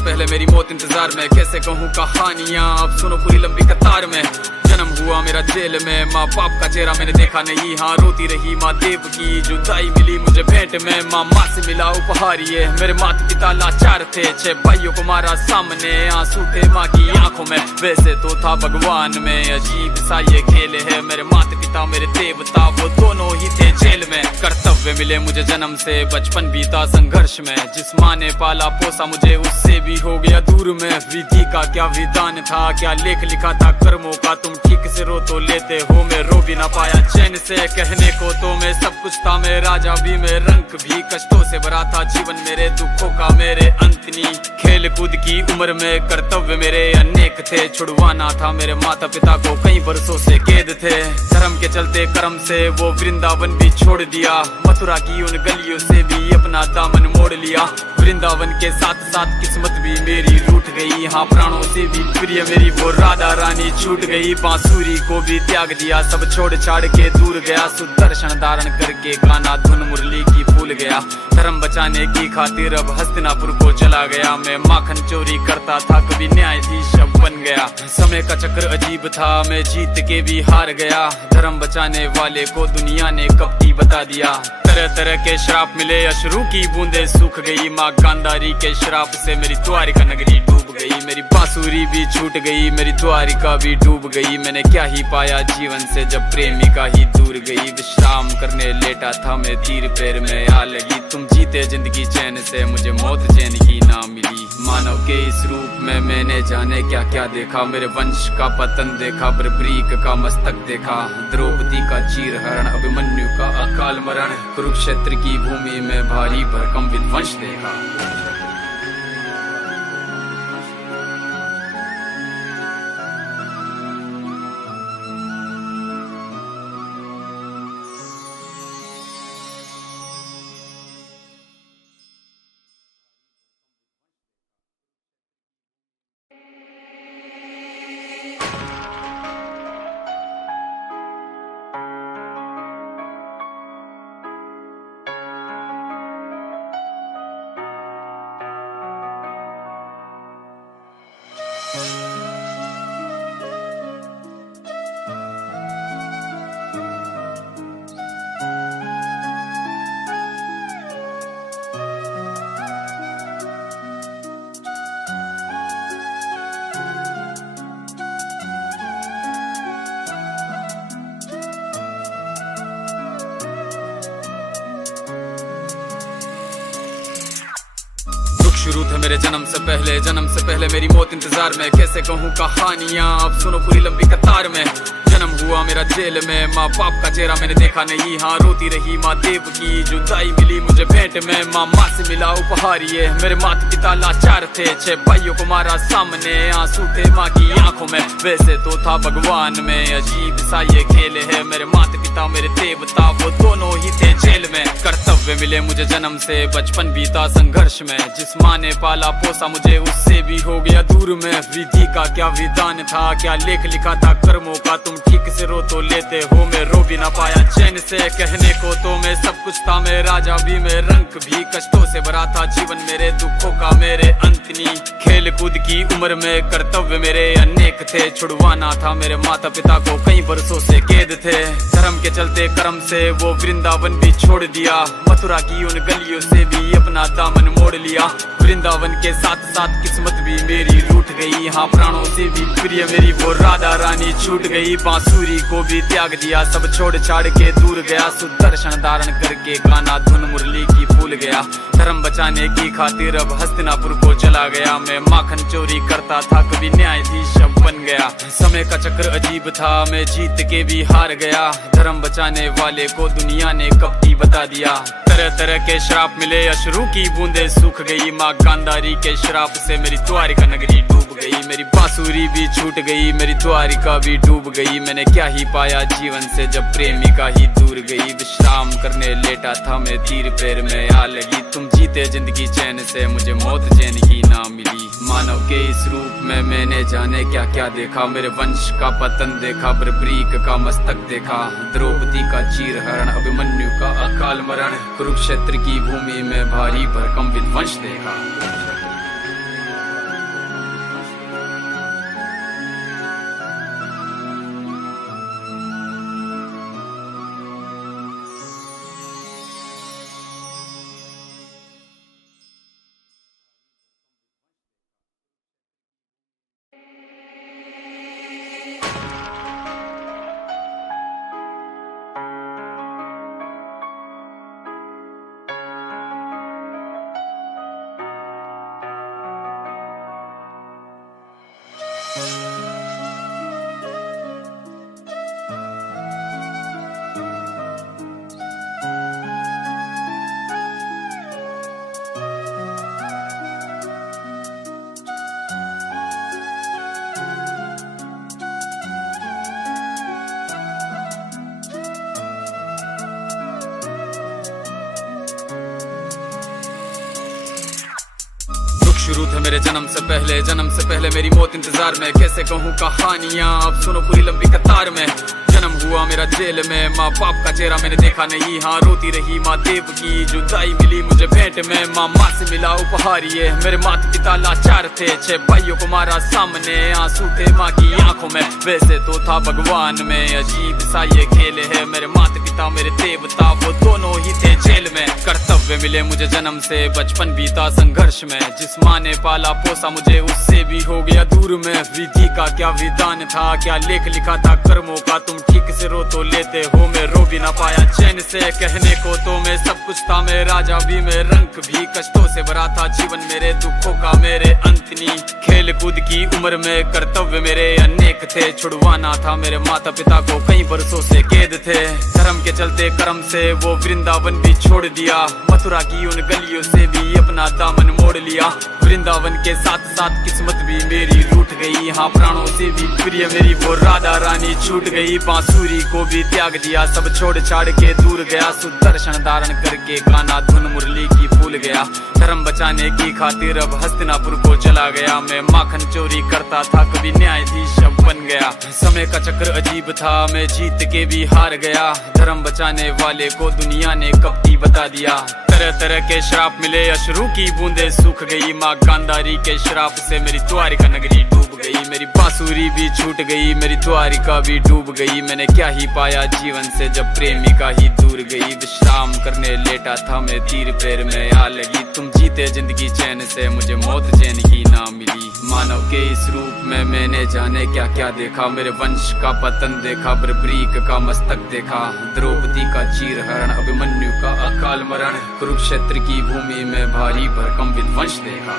पहले मेरी मौत इंतजार में। कैसे कहूँ कहानियाँ, अब सुनो पूरी लंबी कतार में। जन्म हुआ मेरा जेल में, माँ बाप का चेहरा मैंने देखा नहीं। हाँ रोती रही माँ देव की, जुदाई मिली मुझे भेंट में। माँ से मिला उपहार ये, मेरे माता पिता लाचार थे। 6 भाइयों को मारा सामने, आंसू थे माँ की आंखों में। वैसे तो था भगवान में, अजीब सा ये खेल है। मेरे माता पिता मेरे देवता, वो दोनों ही थे जेल में। कर्तव्य मिले मुझे जन्म से, बचपन बीता संघर्ष में। जिस माँ ने पाला पोसा मुझे, उससे भी हो गया दूर में। विधि का क्या विधान था, क्या लेख लिखा था कर्मों का। तुम ठीक से रो तो लेते हो, मैं रो भी ना पाया चैन से। कहने को तो मैं सब कुछ था, मैं राजा भी, मैं रंक भी। कष्टों से भरा था जीवन मेरे, दुखों का मेरे अंत नहीं। खेल कूद की उम्र में कर्तव्य मेरे अनेक थे। छुड़वाना था मेरे माता पिता को, कई वर्षों से कैद थे। धर्म के चलते कर्म से वो वृंदावन भी छोड़ दिया। मथुरा की उन गलियों से भी अपना दामन मोड़ लिया। वृंदावन के साथ साथ किस्मत भी मेरी रूठ गई। हाँ प्राणों से भी प्रिय मेरी वो राधा रानी छूट गई। बांसुरी को भी त्याग दिया, सब छोड़ छाड़ के दूर गया। सुदर्शन धारण करके गाना धुन मुरली की भूल गया। धर्म बचाने की खातिर अब हस्तिनापुर को चला गया। मैं माखन चोरी करता था, कभी न्यायाधीश अब बन गया। समय का चक्र अजीब था, मैं जीत के भी हार गया। धर्म बचाने वाले को दुनिया ने कपटी बता दिया। तरह तरह के श्राप मिले, अश्रु की बूंदे सूख गई। माँ गांधारी के श्राप से मेरी द्वारिका नगरी डूब गई। मेरी बांसुरी भी छूट गई, मेरी द्वारिका भी डूब गई। मैंने क्या ही पाया जीवन से, जब प्रेमिका ही दूर गई। विश्राम करने लेटा था मैं, तीर पैर में आ लगी। तुम जीते जिंदगी चैन से, मुझे मौत चैन की ना मिली। मानव के इस रूप में मैंने जाने क्या क्या देखा। मेरे वंश का पतन देखा, बर्बरीक का मस्तक देखा। द्रौपदी का चीरहरण, अभिमन्यु का अकाल मरण। कुरुक्षेत्र की भूमि में भारी भरकम विध्वंस देखा। शुरू थे मेरे जन्म से पहले मेरी मौत इंतजार में। कैसे कहूँ कहानियाँ, अब सुनो पूरी लंबी कतार में। जन्म हुआ मेरा जेल में, माँ बाप का चेहरा मैंने देखा नहीं। हाँ रोती रही माँ देव की, जुदाई मिली मुझे भेंट में। माँ से मिला उपहार ये, मेरे माता पिता लाचार थे। 6 भाइयों को मारा सामने, आंसू थे माँ की आंखों में। वैसे तो था भगवान में, अजीब सा ये खेल है। मेरे माता पिता मेरे देवता, वो दोनों ही थे जेल में। कर्तव्य मिले मुझे जन्म से, बचपन बीता संघर्ष में। जिस माँ ने पाला पोसा मुझे, उससे भी हो गया दूर में। विधि का क्या विधान था, क्या लेख लिखा था कर्मों का। तुम ठीक से रो तो लेते हो, मैं रो भी ना पाया चैन से। कहने को तो मैं सब कुछ था, मैं राजा भी, मैं रंक भी। कष्टों से भरा था जीवन मेरे, दुखों का मेरे अंत नहीं। खेल कूद की उम्र में कर्तव्य मेरे अनेक थे। छुड़वाना था मेरे माता पिता को, कई वर्षों से कैद थे। धर्म के चलते कर्म से वो वृंदावन भी छोड़ दिया। मथुरा की उन गलियों से भी अपना दामन मोड़ लिया। वृंदावन के साथ साथ किस्मत भी मेरी रूठ गई। हाँ प्राणों से भी प्रिय मेरी वो राधा रानी छूट गई। बांसुरी को भी त्याग दिया, सब छोड़ छाड़ के दूर गया। सुदर्शन धारण करके गाना धुन मुरली की भूल गया। धर्म बचाने की खातिर अब हस्तिनापुर को चला गया। मैं माखन चोरी करता था, कभी न्यायाधीश अब बन गया। समय का चक्र अजीब था, मैं जीत के भी हार गया। धर्म बचाने वाले को दुनिया ने कपटी बता दिया। तरह तरह के श्राप मिले, अश्रु की बूंदे सूख गई। माँ गांधारी के श्राप से मेरी द्वारिका नगरी डूब गई। मेरी बांसुरी भी छूट गई, मेरी द्वारिका भी डूब गई। मैंने क्या ही पाया जीवन से जब प्रेमिका ही दूर गई। विश्राम करने लेटा था मैं, तीर पैर में आ लगी। तुम जीते जिंदगी चैन से, मुझे मौत चैन ही ना मिली। मानव के इस रूप में मैंने जाने क्या क्या देखा। मेरे वंश का पतन देखा, बर्बरीक का मस्तक देखा, द्रौपदी का चीरहरण, अभिमन्यु का अकाल मरण, कुरुक्षेत्र की भूमि में भारी भरकम विध्वंस देखा। शुरू थे मेरे जन्म से पहले मेरी मौत इंतजार में। कैसे कहूँ कहानियाँ, अब सुनो पूरी लंबी कतार में। जन्म हुआ मेरा जेल में, माँ बाप का चेहरा मैंने देखा नहीं। हाँ रोती रही माँ देव की, जुदाई मिली मुझे भेंट में। माँ से मिला उपहार ये, मेरे माता पिता लाचार थे। 6 भाइयों को मारा सामने, आंसू थे माँ की आंखों में। वैसे तो था भगवान में, अजीब सा ये खेल है। मेरे माता पिता मेरे देवता, वो दोनों ही थे जेल में। कर्तव्य मिले मुझे जन्म से, बचपन बीता संघर्ष में। जिस माँ ने पाला पोसा मुझे, उससे भी हो गया दूर में। विधि का क्या विधान था, क्या लेख लिखा था कर्मों का। तुम ठीक से रो तो लेते हो, मैं रो भी ना पाया चैन से। कहने को तो मैं सब कुछ था, मैं राजा भी, मैं रंग भी। कष्टों से भरा था जीवन मेरे, दुखों का मेरे अंत नहीं। खेल कूद की उम्र में कर्तव्य मेरे अनेक थे। छुड़वाना था मेरे माता पिता को, कई बरसों से कैद थे। धर्म के चलते कर्म से वो वृंदावन भी छोड़ दिया। मथुरा की उन गलियों से भी अपना दामन मोड़ लिया। वृंदावन के साथ साथ किस्मत भी मेरी रूठ गई। हाँ प्राणों से भी प्रिय मेरी वो राधा रानी छूट गई। बांसुरी को भी त्याग दिया, सब छोड़ छाड़ के दूर गया। सुदर्शन धारण करके गाना धुन मुरली की भूल गया। धर्म बचाने की खातिर अब हस्तिनापुर को चला गया। मैं माखन चोरी करता था, कभी न्यायाधीश अब बन गया। समय का चक्र अजीब था, मैं जीत के भी हार गया। धर्म बचाने वाले को दुनिया ने कपटी बता दिया। तरह तरह के श्राप मिले, अश्रु की बूंदे सूख गई। माँ गांधारी के श्राप से मेरी द्वारिका नगरी डूब गई। मेरी बांसुरी भी छूट गई, मेरी द्वारिका भी डूब गई। मैंने क्या ही पाया जीवन से जब प्रेमिका ही दूर गई। विश्राम करने लेटा था मैं, तीर पैर में आ लगी। तुम जीते जिंदगी चैन से, मुझे मौत चैन ही ना मिली। मानव के इस रूप में मैंने जाने क्या क्या देखा। मेरे वंश का पतन देखा, बर्बरीक का मस्तक देखा, द्रौपदी का चीरहरण, अभिमन्यु का अकाल मरण, कुरुक्षेत्र की भूमि में भारी भरकम विध्वंस देखा।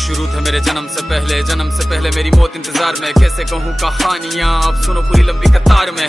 शुरू थे मेरे जन्म से पहले मेरी मौत इंतजार में। कैसे कहूँ कहानियाँ, अब सुनो पूरी लंबी कतार में।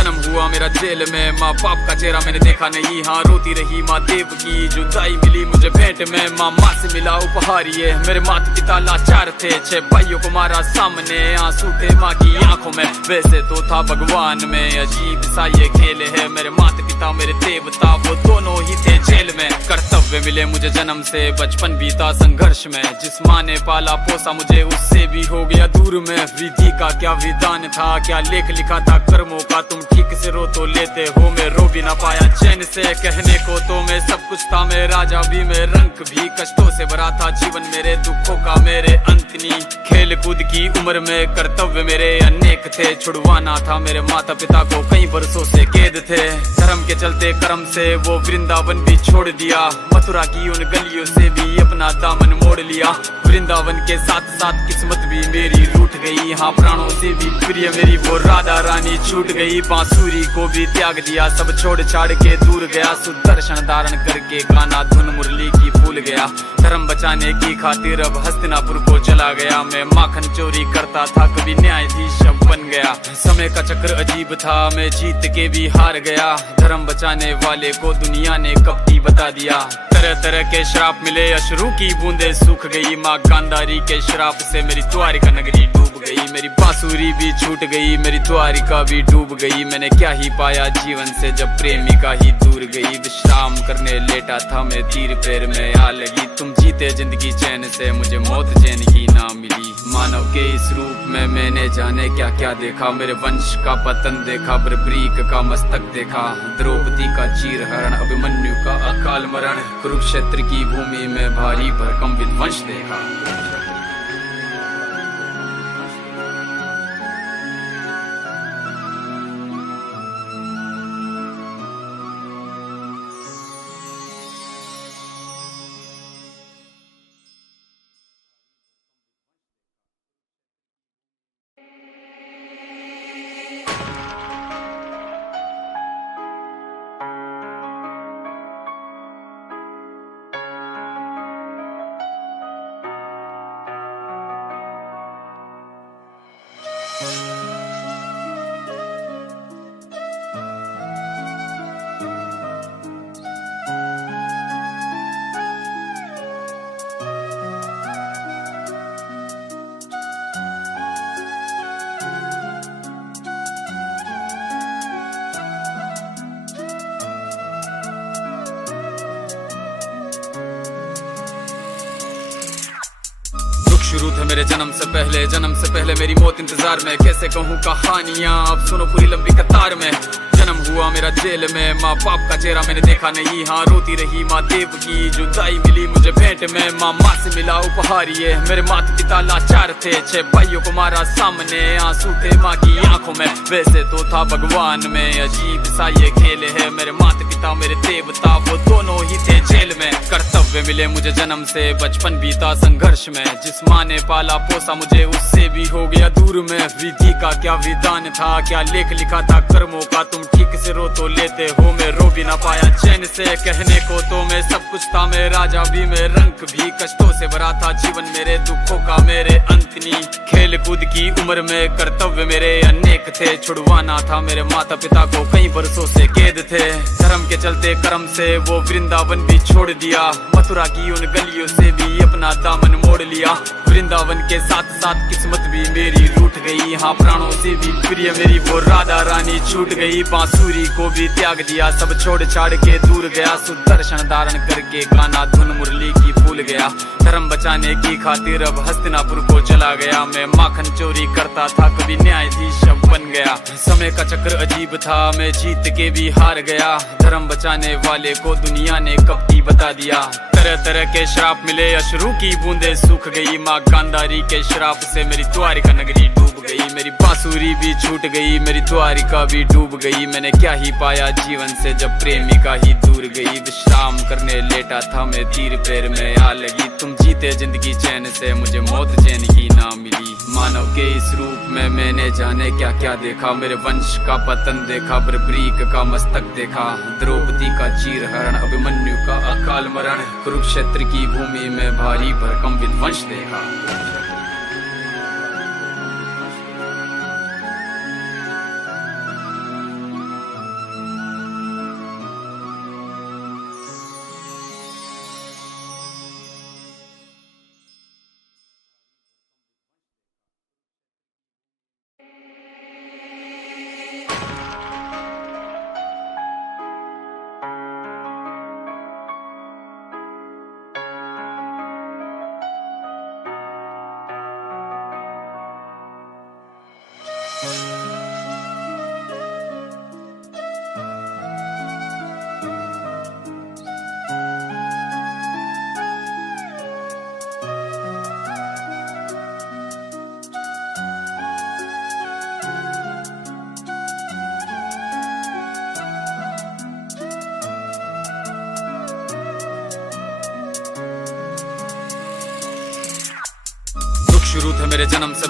जन्म हुआ मेरा जेल में, माँ बाप का चेहरा मैंने देखा नहीं। हाँ रोती रही माँ देव की, जुदाई मिली मुझे भेंट में। माँ से मिला उपहार ये, मेरे माता पिता लाचार थे। 6 भाइयों को मारा सामने, आंसू थे माँ की आंखों में। वैसे तो था भगवान में, अजीब सा ये खेल है। मेरे माता पिता मेरे देवता, वो दोनों ही थे जेल में। कर्तव्य मिले मुझे जन्म से, बचपन बीता संघर्ष में। जिस माँ ने पाला पोसा मुझे, उससे भी हो गया दूर में। विधि का क्या विधान था, क्या लेख लिखा था कर्मों का। तुम ठीक से रो तो लेते हो, मैं रो भी ना पाया चैन से। कहने को तो मैं सब कुछ था, मैं राजा भी, मैं रंक भी। कष्टों से भरा था जीवन मेरे, दुखों का मेरे अंत नहीं। खेल कूद की उम्र में कर्तव्य मेरे अनेक थे। छुड़वाना था मेरे माता पिता को, कई वर्षों से कैद थे। धर्म के चलते कर्म से वो वृंदावन भी छोड़ दिया। मथुरा की उन गलियों से भी अपना दामन मोड़ लिया। वृंदावन के साथ साथ किस्मत भी मेरी रूठ गई। हाँ प्राणों से भी प्रिय मेरी वो राधा रानी छूट गई। बांसुरी को भी त्याग दिया, सब छोड़ छाड़ के दूर गया। सुदर्शन धारण करके गाना धुन मुरली की भूल गया। धर्म बचाने की खातिर अब हस्तिनापुर को चला गया। मैं माखन चोरी करता था, कभी न्यायाधीश अब बन गया। समय का चक्र अजीब था, मैं जीत के भी हार गया। धर्म बचाने वाले को दुनिया ने कपटी बता दिया। तरह तरह के श्राप मिले, अश्रु की बूंदे सूख गई। माँ गांधारी के श्राप से मेरी द्वारिका नगरी डूब गई। मेरी बांसुरी भी छूट गई, मेरी द्वारिका भी डूब गई। मैंने क्या ही पाया जीवन से, जब प्रेमिका ही दूर गई। विश्राम करने लेटा था मैं, तीर पैर में आ लगी। तुम जीते जिंदगी चैन से, मुझे मौत चैन की ना मिली। मानव के इस रूप में मैंने जाने क्या क्या देखा। मेरे वंश का पतन देखा, बर्बरीक का मस्तक देखा। द्रौपदी का चीर हरण, अभिमन्यु का अकाल मरण। कुरुक्षेत्र की भूमि में भारी भरकम विध्वंस देखा। शुरू थे मेरे जन्म से पहले मेरी मौत इंतजार में। कैसे कहूँ कहानियाँ, अब सुनो पूरी लंबी कतार में। जन्म हुआ मेरा जेल में, माँ बाप का चेहरा मैंने देखा नहीं। हाँ रोती रही माँ देव की, जुदाई मिली मुझे भेंट में। माँ से मिला उपहार ये, मेरे माता पिता लाचार थे। 6 भाइयों को मारा सामने, आंसू थे माँ की आंखों में। वैसे तो था भगवान में, अजीब सा ये खेल है। मेरे माता पिता मेरे देवता, वो दोनों ही थे जेल में। कर्तव्य मिले मुझे जन्म से, बचपन बीता संघर्ष में। जिस माँ ने पाला पोसा मुझे, उससे भी हो गया दूर में। विधि का क्या विधान था, क्या लेख लिखा था कर्मों का। तुम ठीक से रो तो लेते हो, मैं रो भी ना पाया चैन से। कहने को तो मैं सब कुछ था, मैं राजा भी, मैं रंक भी। कष्टों से भरा था जीवन मेरे, दुखों का मेरे अंत नहीं। खेल कूद की उम्र में कर्तव्य मेरे अनेक थे। छुड़वाना था मेरे माता पिता को, कई वर्षों से कैद थे। धर्म के चलते कर्म से वो वृंदावन भी छोड़ दिया। मथुरा की उन गलियों से भी अपना दामन मोड़ लिया। वृंदावन के साथ साथ किस्मत भी मेरी रूठ गई। हाँ प्राणों से भी प्रिय मेरी वो राधा रानी छूट गई। बांसुरी को भी त्याग दिया, सब छोड़ छाड़ के दूर गया। सुदर्शन धारण करके गाना धुन मुरली की भूल गया। धर्म बचाने की खातिर अब हस्तिनापुर को चला गया। मैं माखन चोरी करता था, कभी न्यायाधीश अब बन गया। समय का चक्र अजीब था, मैं जीत के भी हार गया। धर्म बचाने वाले को दुनिया ने कपटी बता दिया। तरह तरह के श्राप मिले, अश्रु की बूंदे सूख गई। माँ गांधारी के श्राप से मेरी द्वारिका नगरी डूब गई। मेरी बांसुरी भी छूट गई, मेरी द्वारिका भी डूब गई। मैंने क्या ही पाया जीवन से, जब प्रेमिका ही दूर गई। विश्राम करने लेटा था मैं, तीर पैर में आ लगी। तुम जीते जिंदगी चैन से, मुझे मौत चैन की ना मिली। मानव के इस रूप में मैंने जाने क्या क्या देखा। मेरे वंश का पतन देखा, बर्बरीक का मस्तक देखा। द्रौपदी का चीर हरण, अभिमन्यु का अकाल मरण। कुरुक्षेत्र की भूमि में भारी भरकम विध्वंस देखा। शुरू थे मेरे जन्म से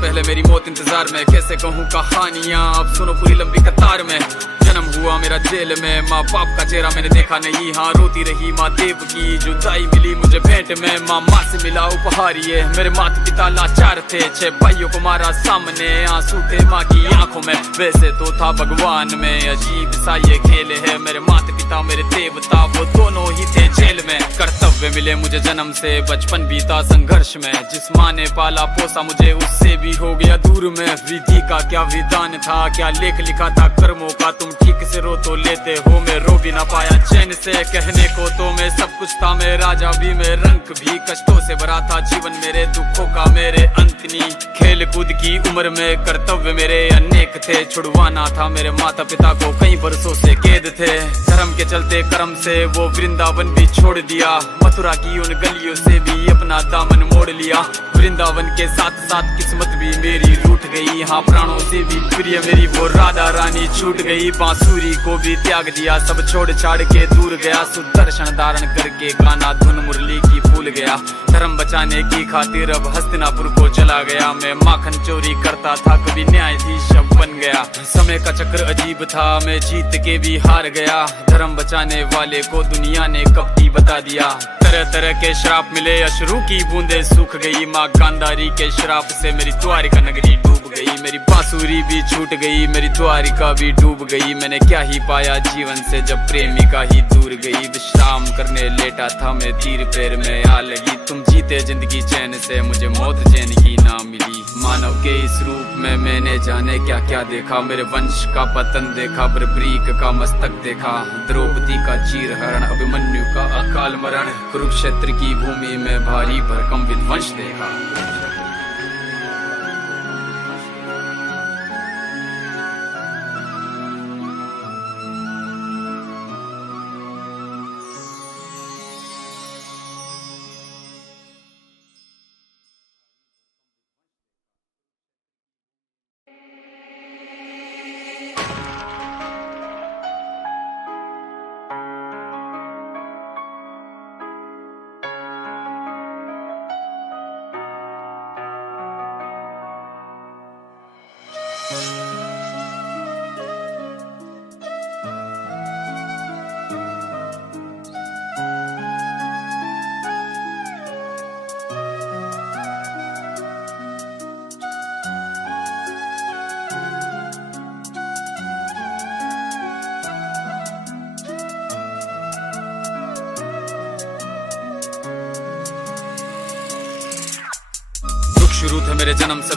पहले मेरी मौत इंतजार में। कैसे कहूँ कहानियाँ, अब सुनो पूरी लंबी कतार में। जन्म हुआ मेरा जेल में, माँ बाप का चेहरा मैंने देखा नहीं। हाँ रोती रही माँ देव की, जुदाई मिली मुझे भेंट में। माँ से मिला उपहार ये, मेरे माता पिता लाचार थे। 6 भाइयों को मारा सामने, आंसू थे माँ की आंखों में। वैसे तो था भगवान में, अजीब सा ये खेल है। मेरे माता पिता मेरे देवता, वो दोनों ही थे जेल में। कर्तव्य मिले मुझे जन्म से, बचपन बीता संघर्ष में। जिस माँ ने पाला पोसा मुझे, उससे भी हो गया दूर में। विधि का क्या विधान था, क्या लेख लिखा था कर्मों का। तुम ठीक से रो तो लेते हो, मैं रो भी ना पाया चैन से। कहने को तो मैं सब कुछ था, मैं राजा भी, मैं रंक भी। कष्टों से भरा था जीवन मेरे, दुखों का मेरे अंत नहीं। खेल कूद की उम्र में कर्तव्य मेरे अनेक थे। छुड़वाना था मेरे माता पिता को, कई बरसों से कैद थे। धर्म के चलते कर्म से वो वृंदावन भी छोड़ दिया। मथुरा की उन गलियों से भी अपना दामन मोड़ लिया। वृंदावन के साथ साथ किस्मत भी मेरी रूठ गई। हाँ प्राणों से भी प्रिय मेरी वो राधा रानी छूट गई। बांसुरी को भी त्याग दिया, सब छोड़ छाड़ के दूर गया। सुदर्शन धारण करके गाना धुन मुरली की भूल गया। धर्म बचाने की खातिर अब हस्तिनापुर को चला गया। मैं माखन चोरी करता था, कभी न्यायाधीश बन गया। समय का चक्र अजीब था, मैं जीत के भी हार गया। धर्म बचाने वाले को दुनिया ने कपटी बता दिया। तरह तरह के श्राप मिले, अश्रु की बूंदे सूख गई। माँ गांधारी के श्राप से मेरी द्वारिका नगरी डूब गई। मेरी बांसुरी भी छूट गई, मेरी द्वारिका भी डूब गई। मैंने क्या ही पाया जीवन से, जब प्रेमिका ही दूर गई। विश्राम करने लेटा था मैं, तीर पैर में आ लगी। तुम जीते जिंदगी चैन से, मुझे मौत चैन की ना मिली। मानव के इस रूप में मैंने जाने क्या क्या देखा। मेरे वंश का पतन देखा, बर्बरीक का मस्तक देखा। द्रौपदी का चीरहरण, अभिमन्यु का अकाल मरण। कुरुक्षेत्र की भूमि में भारी भरकम विध्वंस देखा। शुरू थे मेरे जन्म से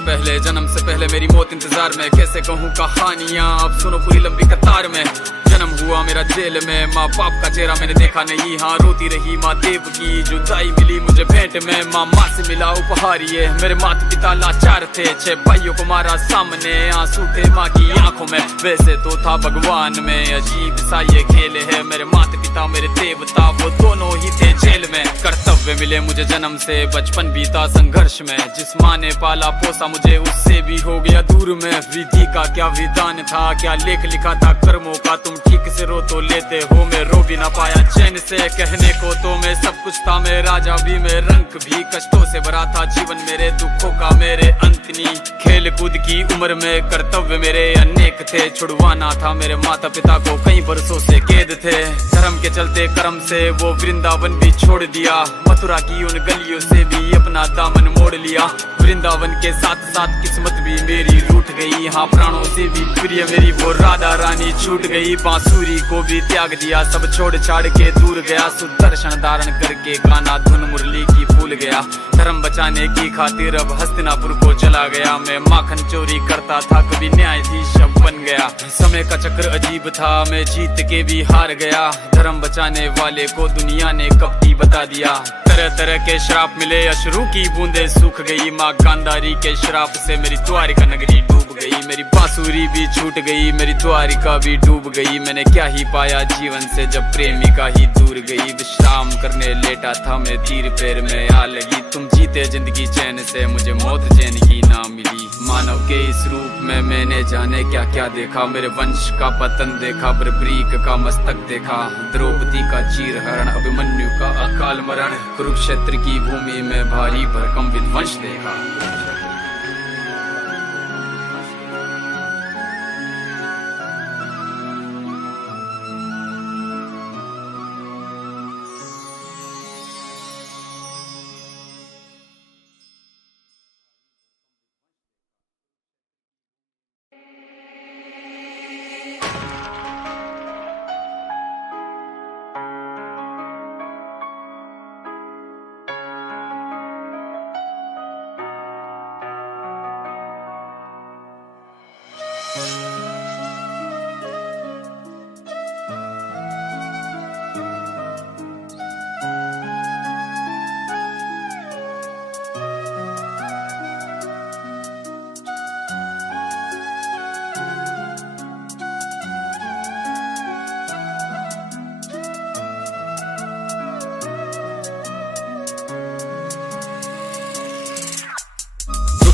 पहले मेरी मौत इंतजार में। कैसे कहूँ कहानियाँ, अब सुनो पूरी लंबी कतार में। जन्म हुआ मेरा जेल में, माँ बाप का चेहरा मैंने देखा नहीं। हाँ रोती रही माँ देव की, जुदाई मिली मुझे भेंट में। माँ से मिला उपहार ये, मेरे माता पिता लाचार थे। 6 भाइयों को मारा सामने, आंसू थे माँ की आंखों में। वैसे तो था भगवान में, अजीब सा ये खेल है। मेरे माता पिता मेरे देवता, वो दोनों ही थे जेल में। कर्तव्य मिले मुझे जन्म से, बचपन बीता संघर्ष में। जिस माँ ने पाला पोसा मुझे, उससे भी हो गया दूर में। विधि का क्या विधान था, क्या लेख लिखा था कर्मों का। तुम ठीक से रो तो लेते हो, मैं रो भी ना पाया चैन से। कहने को तो मैं सब कुछ था, मैं राजा भी, मैं रंक भी। कष्टों से भरा था जीवन मेरे, दुखों का मेरे अंत नहीं। खेल कूद की उम्र में कर्तव्य मेरे अनेक थे। छुड़वाना था मेरे माता पिता को, कई बरसों से कैद थे। धर्म के चलते कर्म से वो वृंदावन भी छोड़ दिया। मथुरा की उन गलियों से भी अपना दामन मोड़ लिया। वृंदावन के साथ साथ किस्मत भी मेरी रूठ गई। हाँ प्राणों से भी प्रिय मेरी वो राधा रानी छूट गई। बांसुरी को भी त्याग दिया, सब छोड़ छाड़ के दूर गया। सुदर्शन धारण करके गाना धुन मुरली की भूल भूल गया। धर्म बचाने की खातिर अब हस्तिनापुर को चला गया। मैं माखन चोरी करता था, कभी न्यायाधीश अब बन गया। समय का चक्र अजीब था, मैं जीत के भी हार गया। धर्म बचाने वाले को दुनिया ने कपटी बता दिया। तरह तरह के श्राप मिले, अश्रु की बूंदे सूख गई। माँ गांधारी के श्राप से मेरी द्वारिका नगरी डूब गई। मेरी बांसुरी भी छूट गई, मेरी द्वारिका भी डूब गई। मैंने क्या ही पाया जीवन से जब प्रेमिका ही दूर गई। विश्राम करने लेटा था मैं, तीर पैर में आ लगी। तुम जीते जिंदगी चैन से, मुझे मौत चैन की ना मिली। मानव के इस रूप में मैंने जाने क्या क्या देखा। मेरे वंश का पतन देखा, बर्बरीक का मस्तक देखा। द्रौपदी का चीरहरण, अभिमन्यु का अकाल मरण। कुरुक्षेत्र की भूमि में भारी भरकम विध्वंस देखा।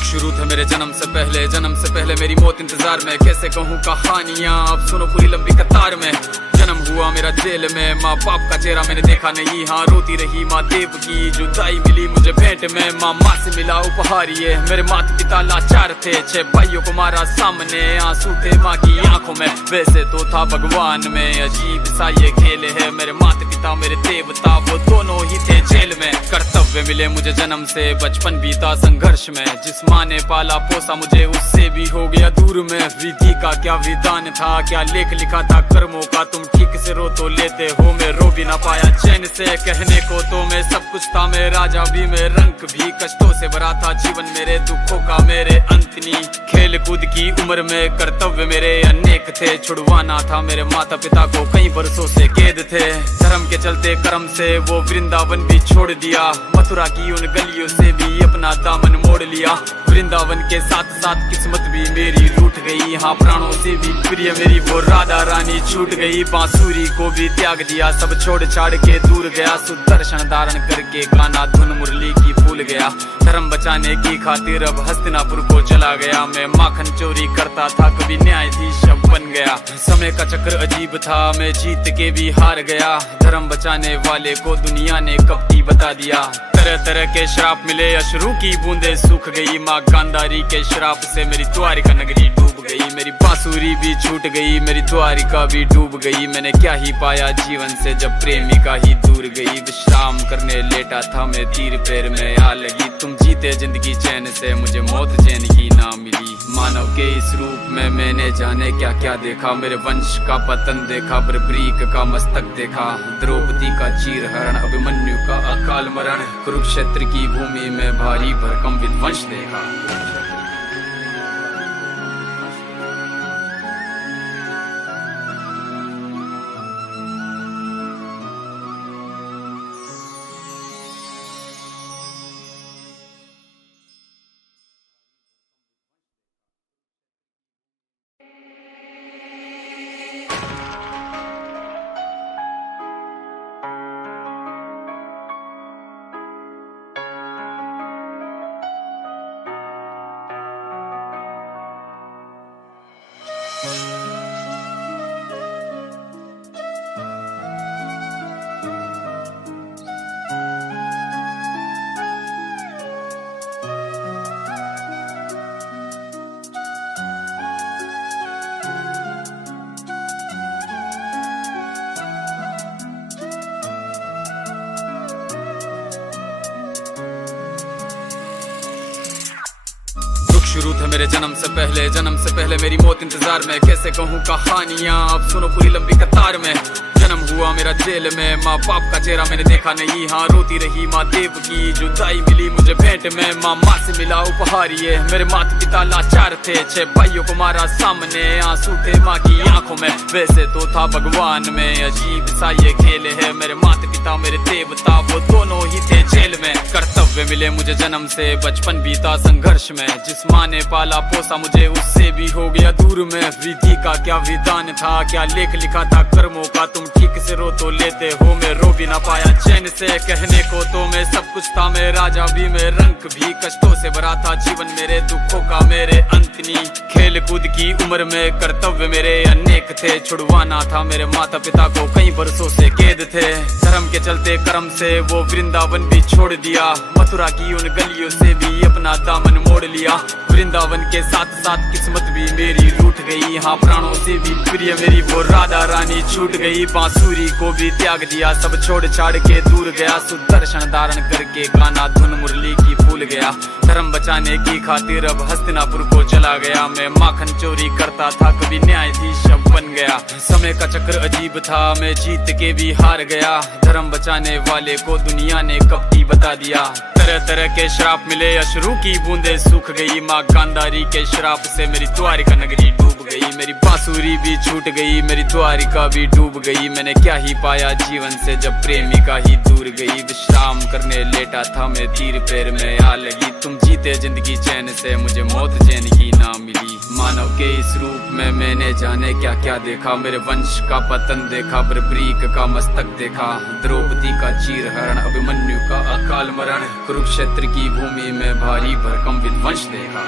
शुरू थे मेरे जन्म से पहले मेरी मौत इंतजार में। कैसे कहूँ कहानियाँ, अब सुनो पूरी लंबी कतार में। जन्म हुआ मेरा जेल में, माँ बाप का चेहरा मैंने देखा नहीं। हाँ रोती रही माँ देव की, जुदाई मिली मुझे भेंट में। माँ से मिला उपहार ये, मेरे माता पिता लाचार थे। 6 भाइयों को मारा सामने, आंसू थे माँ की आंखों में। वैसे तो था भगवान में, अजीब सा ये खेल है। मेरे माता पिता मेरे देवता, वो दोनों ही थे जेल में। कर्तव्य मिले मुझे जन्म से, बचपन बीता संघर्ष में। जिस माँ ने पाला पोसा मुझे, उससे भी हो गया दूर में। विधि का क्या विधान था, क्या लेख लिखा था कर्मों का। तुम ठीक से रो तो लेते हो, मैं रो भी ना पाया चैन से। कहने को तो मैं सब कुछ था, मैं राजा भी, मैं रंक भी। कष्टों से भरा था जीवन मेरे, दुखों का मेरे अंत नहीं। खेल कूद की उम्र में कर्तव्य मेरे अनेक थे। छुड़वाना था मेरे माता पिता को, कई बरसों से कैद थे। धर्म के चलते कर्म से वो वृंदावन भी छोड़ दिया। मथुरा की उन गलियों से भी अपना दामन मोड़ लिया। वृंदावन के साथ साथ किस्मत भी मेरी रूठ गई। हाँ प्राणों से भी प्रिय मेरी वो राधा रानी छूट गई। बांसुरी को भी त्याग दिया, सब छोड़ छाड़ के दूर गया। सुदर्शन धारण करके गाना धुन मुरली की भूल गया। धर्म बचाने की खातिर अब हस्तिनापुर को चला गया। मैं माखन चोरी करता था, कभी न्यायाधीश अब बन गया। समय का चक्र अजीब था, मैं जीत के भी हार गया। धर्म बचाने वाले को दुनिया ने कपटी बता दिया। तरह तरह के श्राप मिले, अश्रु की बूंदे सूख गई। माँ गांधारी के श्राप से मेरी द्वारिका नगरी डूब गई। मेरी बांसुरी भी छूट गई, मेरी द्वारिका भी डूब गई। मैंने क्या ही पाया जीवन से जब प्रेमिका ही दूर गई। विश्राम करने लेटा था मैं, तीर पैर में आ लगी। तुम जीते जिंदगी चैन से, मुझे मौत चैन की ना मिली। मानव के इस रूप में मैंने जाने क्या क्या देखा। मेरे वंश का पतन देखा, बर्बरीक का मस्तक देखा। द्रौपदी का चीरहरण, अभिमन्यु का अकाल मरण। कुरुक्षेत्र की भूमि में भारी भरकम विध्वंस देखा। शुरू थे मेरे जन्म से पहले मेरी मौत इंतजार में। कैसे कहूँ कहानियाँ, अब सुनो पूरी लंबी कतार में। जन्म हुआ मेरा जेल में, माँ बाप का चेहरा मैंने देखा नहीं, हाँ रोती रही माँ देव की। जुदाई मिली मुझे भेंट में, माँ से मिला उपहार ये। मेरे माता पिता लाचार थे, 6 भाइयों को मारा सामने, आंसू थे माँ की आंखों में, वैसे तो था भगवान में। अजीब सा ये खेल है, मेरे माता पिता मेरे देवता वो दोनों ही थे जेल में। कर्तव्य मिले मुझे जन्म से, बचपन बीता संघर्ष में, जिस माँ ने पाला पोसा मुझे उससे भी हो गया दूर में। विधि का क्या विधान था, क्या लेख लिखा था कर्मों का, तुम ठीक से रो तो लेते हो, मैं रो भी ना पाया चैन से। कहने को तो मैं सब कुछ था, मैं राजा भी, मैं रंक भी, कष्टों से भरा था जीवन मेरे, दुखों का मेरे अंत नहीं। खेल कूद की उम्र में कर्तव्य मेरे अनेक थे, छुड़वाना था मेरे माता पिता को, कई बरसों से कैद थे। धर्म के चलते कर्म से वो वृंदावन भी छोड़ दिया, मथुरा की उन गलियों से भी अपना दामन मोड़ लिया। वृंदावन के साथ साथ किस्मत भी मेरी रूठ गई, हाँ प्राणों से भी प्रिय मेरी वो राधा रानी छूट गई। बांसुरी को भी त्याग दिया, सब छोड़ छाड़ के दूर गया, सुदर्शन धारण करके गाना धुन मुरली की भूल गया। धर्म बचाने की खातिर अब हस्तिनापुर को चला गया, मैं माखन चोरी करता था कभी न्यायाधीश अब बन गया। समय का चक्र अजीब था, मैं जीत के भी हार गया, धर्म बचाने वाले को दुनिया ने कपटी बता दिया। तरह तरह के श्राप मिले, अश्रु की बूंदे सूख गई, माँ गांधारी के श्राप से मेरी द्वारिका नगरी डूब गई। मेरी बांसुरी भी छूट गई, मेरी द्वारिका भी डूब गई, मैंने क्या ही पाया जीवन से जब प्रेमिका ही दूर गई। विश्राम करने लेटा था मैं, तीर पैर में आ लगी, तुम जीते जिंदगी चैन से, मुझे मौत चैन की ना मिली। मानव के इस रूप में मैंने जाने क्या क्या देखा, मेरे वंश का पतन देखा, बर्बरीक का मस्तक देखा, द्रौपदी का चीर हरण, अभिमन्यु का अकाल मरण, कुरुक्षेत्र की भूमि में भारी भरकम विध्वंस देखा।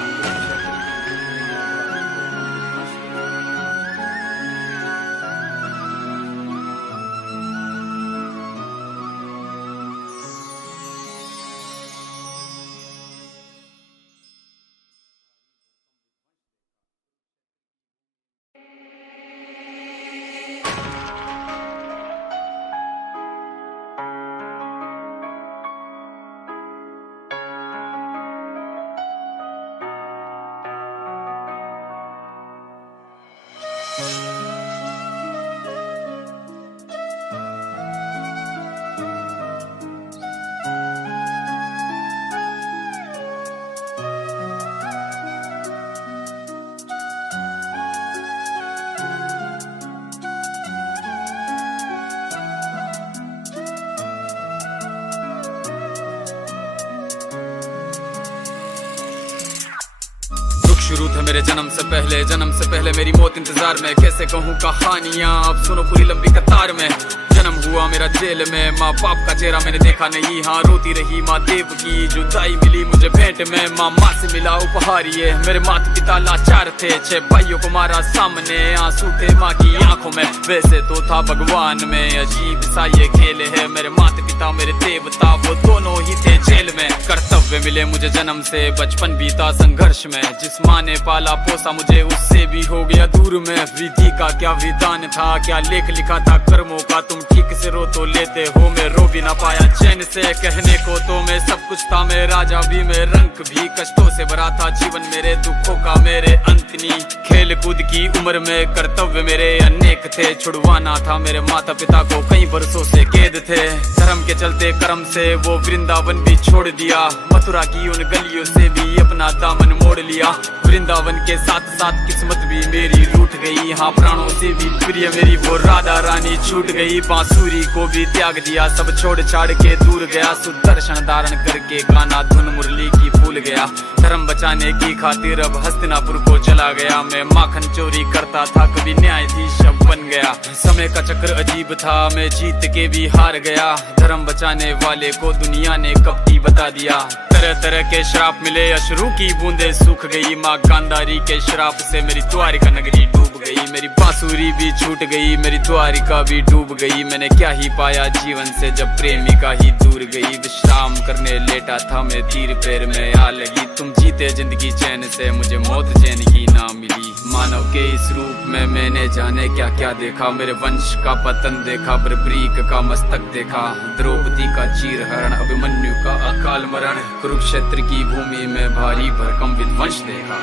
शुरू थे मेरे जन्म से पहले मेरी मौत इंतजार में, कैसे कहूँ कहानियाँ अब सुनो पूरी लंबी कतार में। जन्म हुआ मेरा जेल में, माँ बाप का चेहरा मैंने देखा नहीं, हाँ रोती रही माँ देव की। जुदाई मिली मुझे भेंट में, माँ से मिला उपहार ये। मेरे माता पिता लाचार थे, 6 भाइयों को मारा सामने, आंसू थे माँ की आंखों में, वैसे तो था भगवान में। अजीब सा ये खेल है, मेरे माता पिता मेरे देवता वो दोनों ही थे जेल में। कर्तव्य मिले मुझे जन्म से, बचपन बीता संघर्ष में, जिस माँ ने पाला पोसा मुझे उससे भी हो गया दूर में। विधि का क्या विधान था, क्या लेख लिखा था कर्मों का, तुम ठीक से रो तो लेते हो, मैं रो भी ना पाया चैन से। कहने को तो मैं सब कुछ था, मैं राजा भी, मैं रंक भी, कष्टों से भरा था जीवन मेरे, दुखों का मेरे अंत नहीं। खेल कूद की उम्र में कर्तव्य मेरे अनेक थे, छुड़वाना था मेरे माता पिता को, कई बरसों से कैद थे। धर्म के चलते कर्म से वो वृंदावन भी छोड़ दिया, मथुरा की उन गलियों से भी अपना दामन मोड़ लिया। वृंदावन के साथ साथ किस्मत भी मेरी रूठ गई, हाँ प्राणों से भी प्रिय मेरी वो राधा रानी छूट गई। बांसुरी को भी त्याग दिया, सब छोड़ छाड़ के दूर गया, सुदर्शन धारण करके गाना धुन मुरली की भूल गया। धर्म बचाने की खातिर अब हस्तिनापुर को चला गया, मैं माखन चोरी करता था कभी न्यायाधीश अब बन गया। समय का चक्र अजीब था, मैं जीत के भी हार गया, धर्म बचाने वाले को दुनिया ने कपटी बता दिया। तरह तरह के श्राप मिले, अश्रु की बूंदे सूख गई, माँ गांधारी के श्राप से मेरी द्वारिका नगरी डूब गई। मेरी बांसुरी भी छूट गई, मेरी द्वारिका भी डूब गई, मैंने क्या ही पाया जीवन से जब प्रेमिका ही दूर गई। विश्राम करने लेटा था मैं, तीर पैर में आ लगी, तुम जीते जिंदगी चैन से, मुझे मौत चैन की ना मिली। मानव के इस रूप में मैंने जाने क्या क्या देखा, मेरे वंश का पतन देखा, बर्बरीक का मस्तक देखा, द्रौपदी का चीर हरण, अभिमन्यु का अकाल मरण, कुरुक्षेत्र की भूमि में भारी भरकम विध्वंस देखा।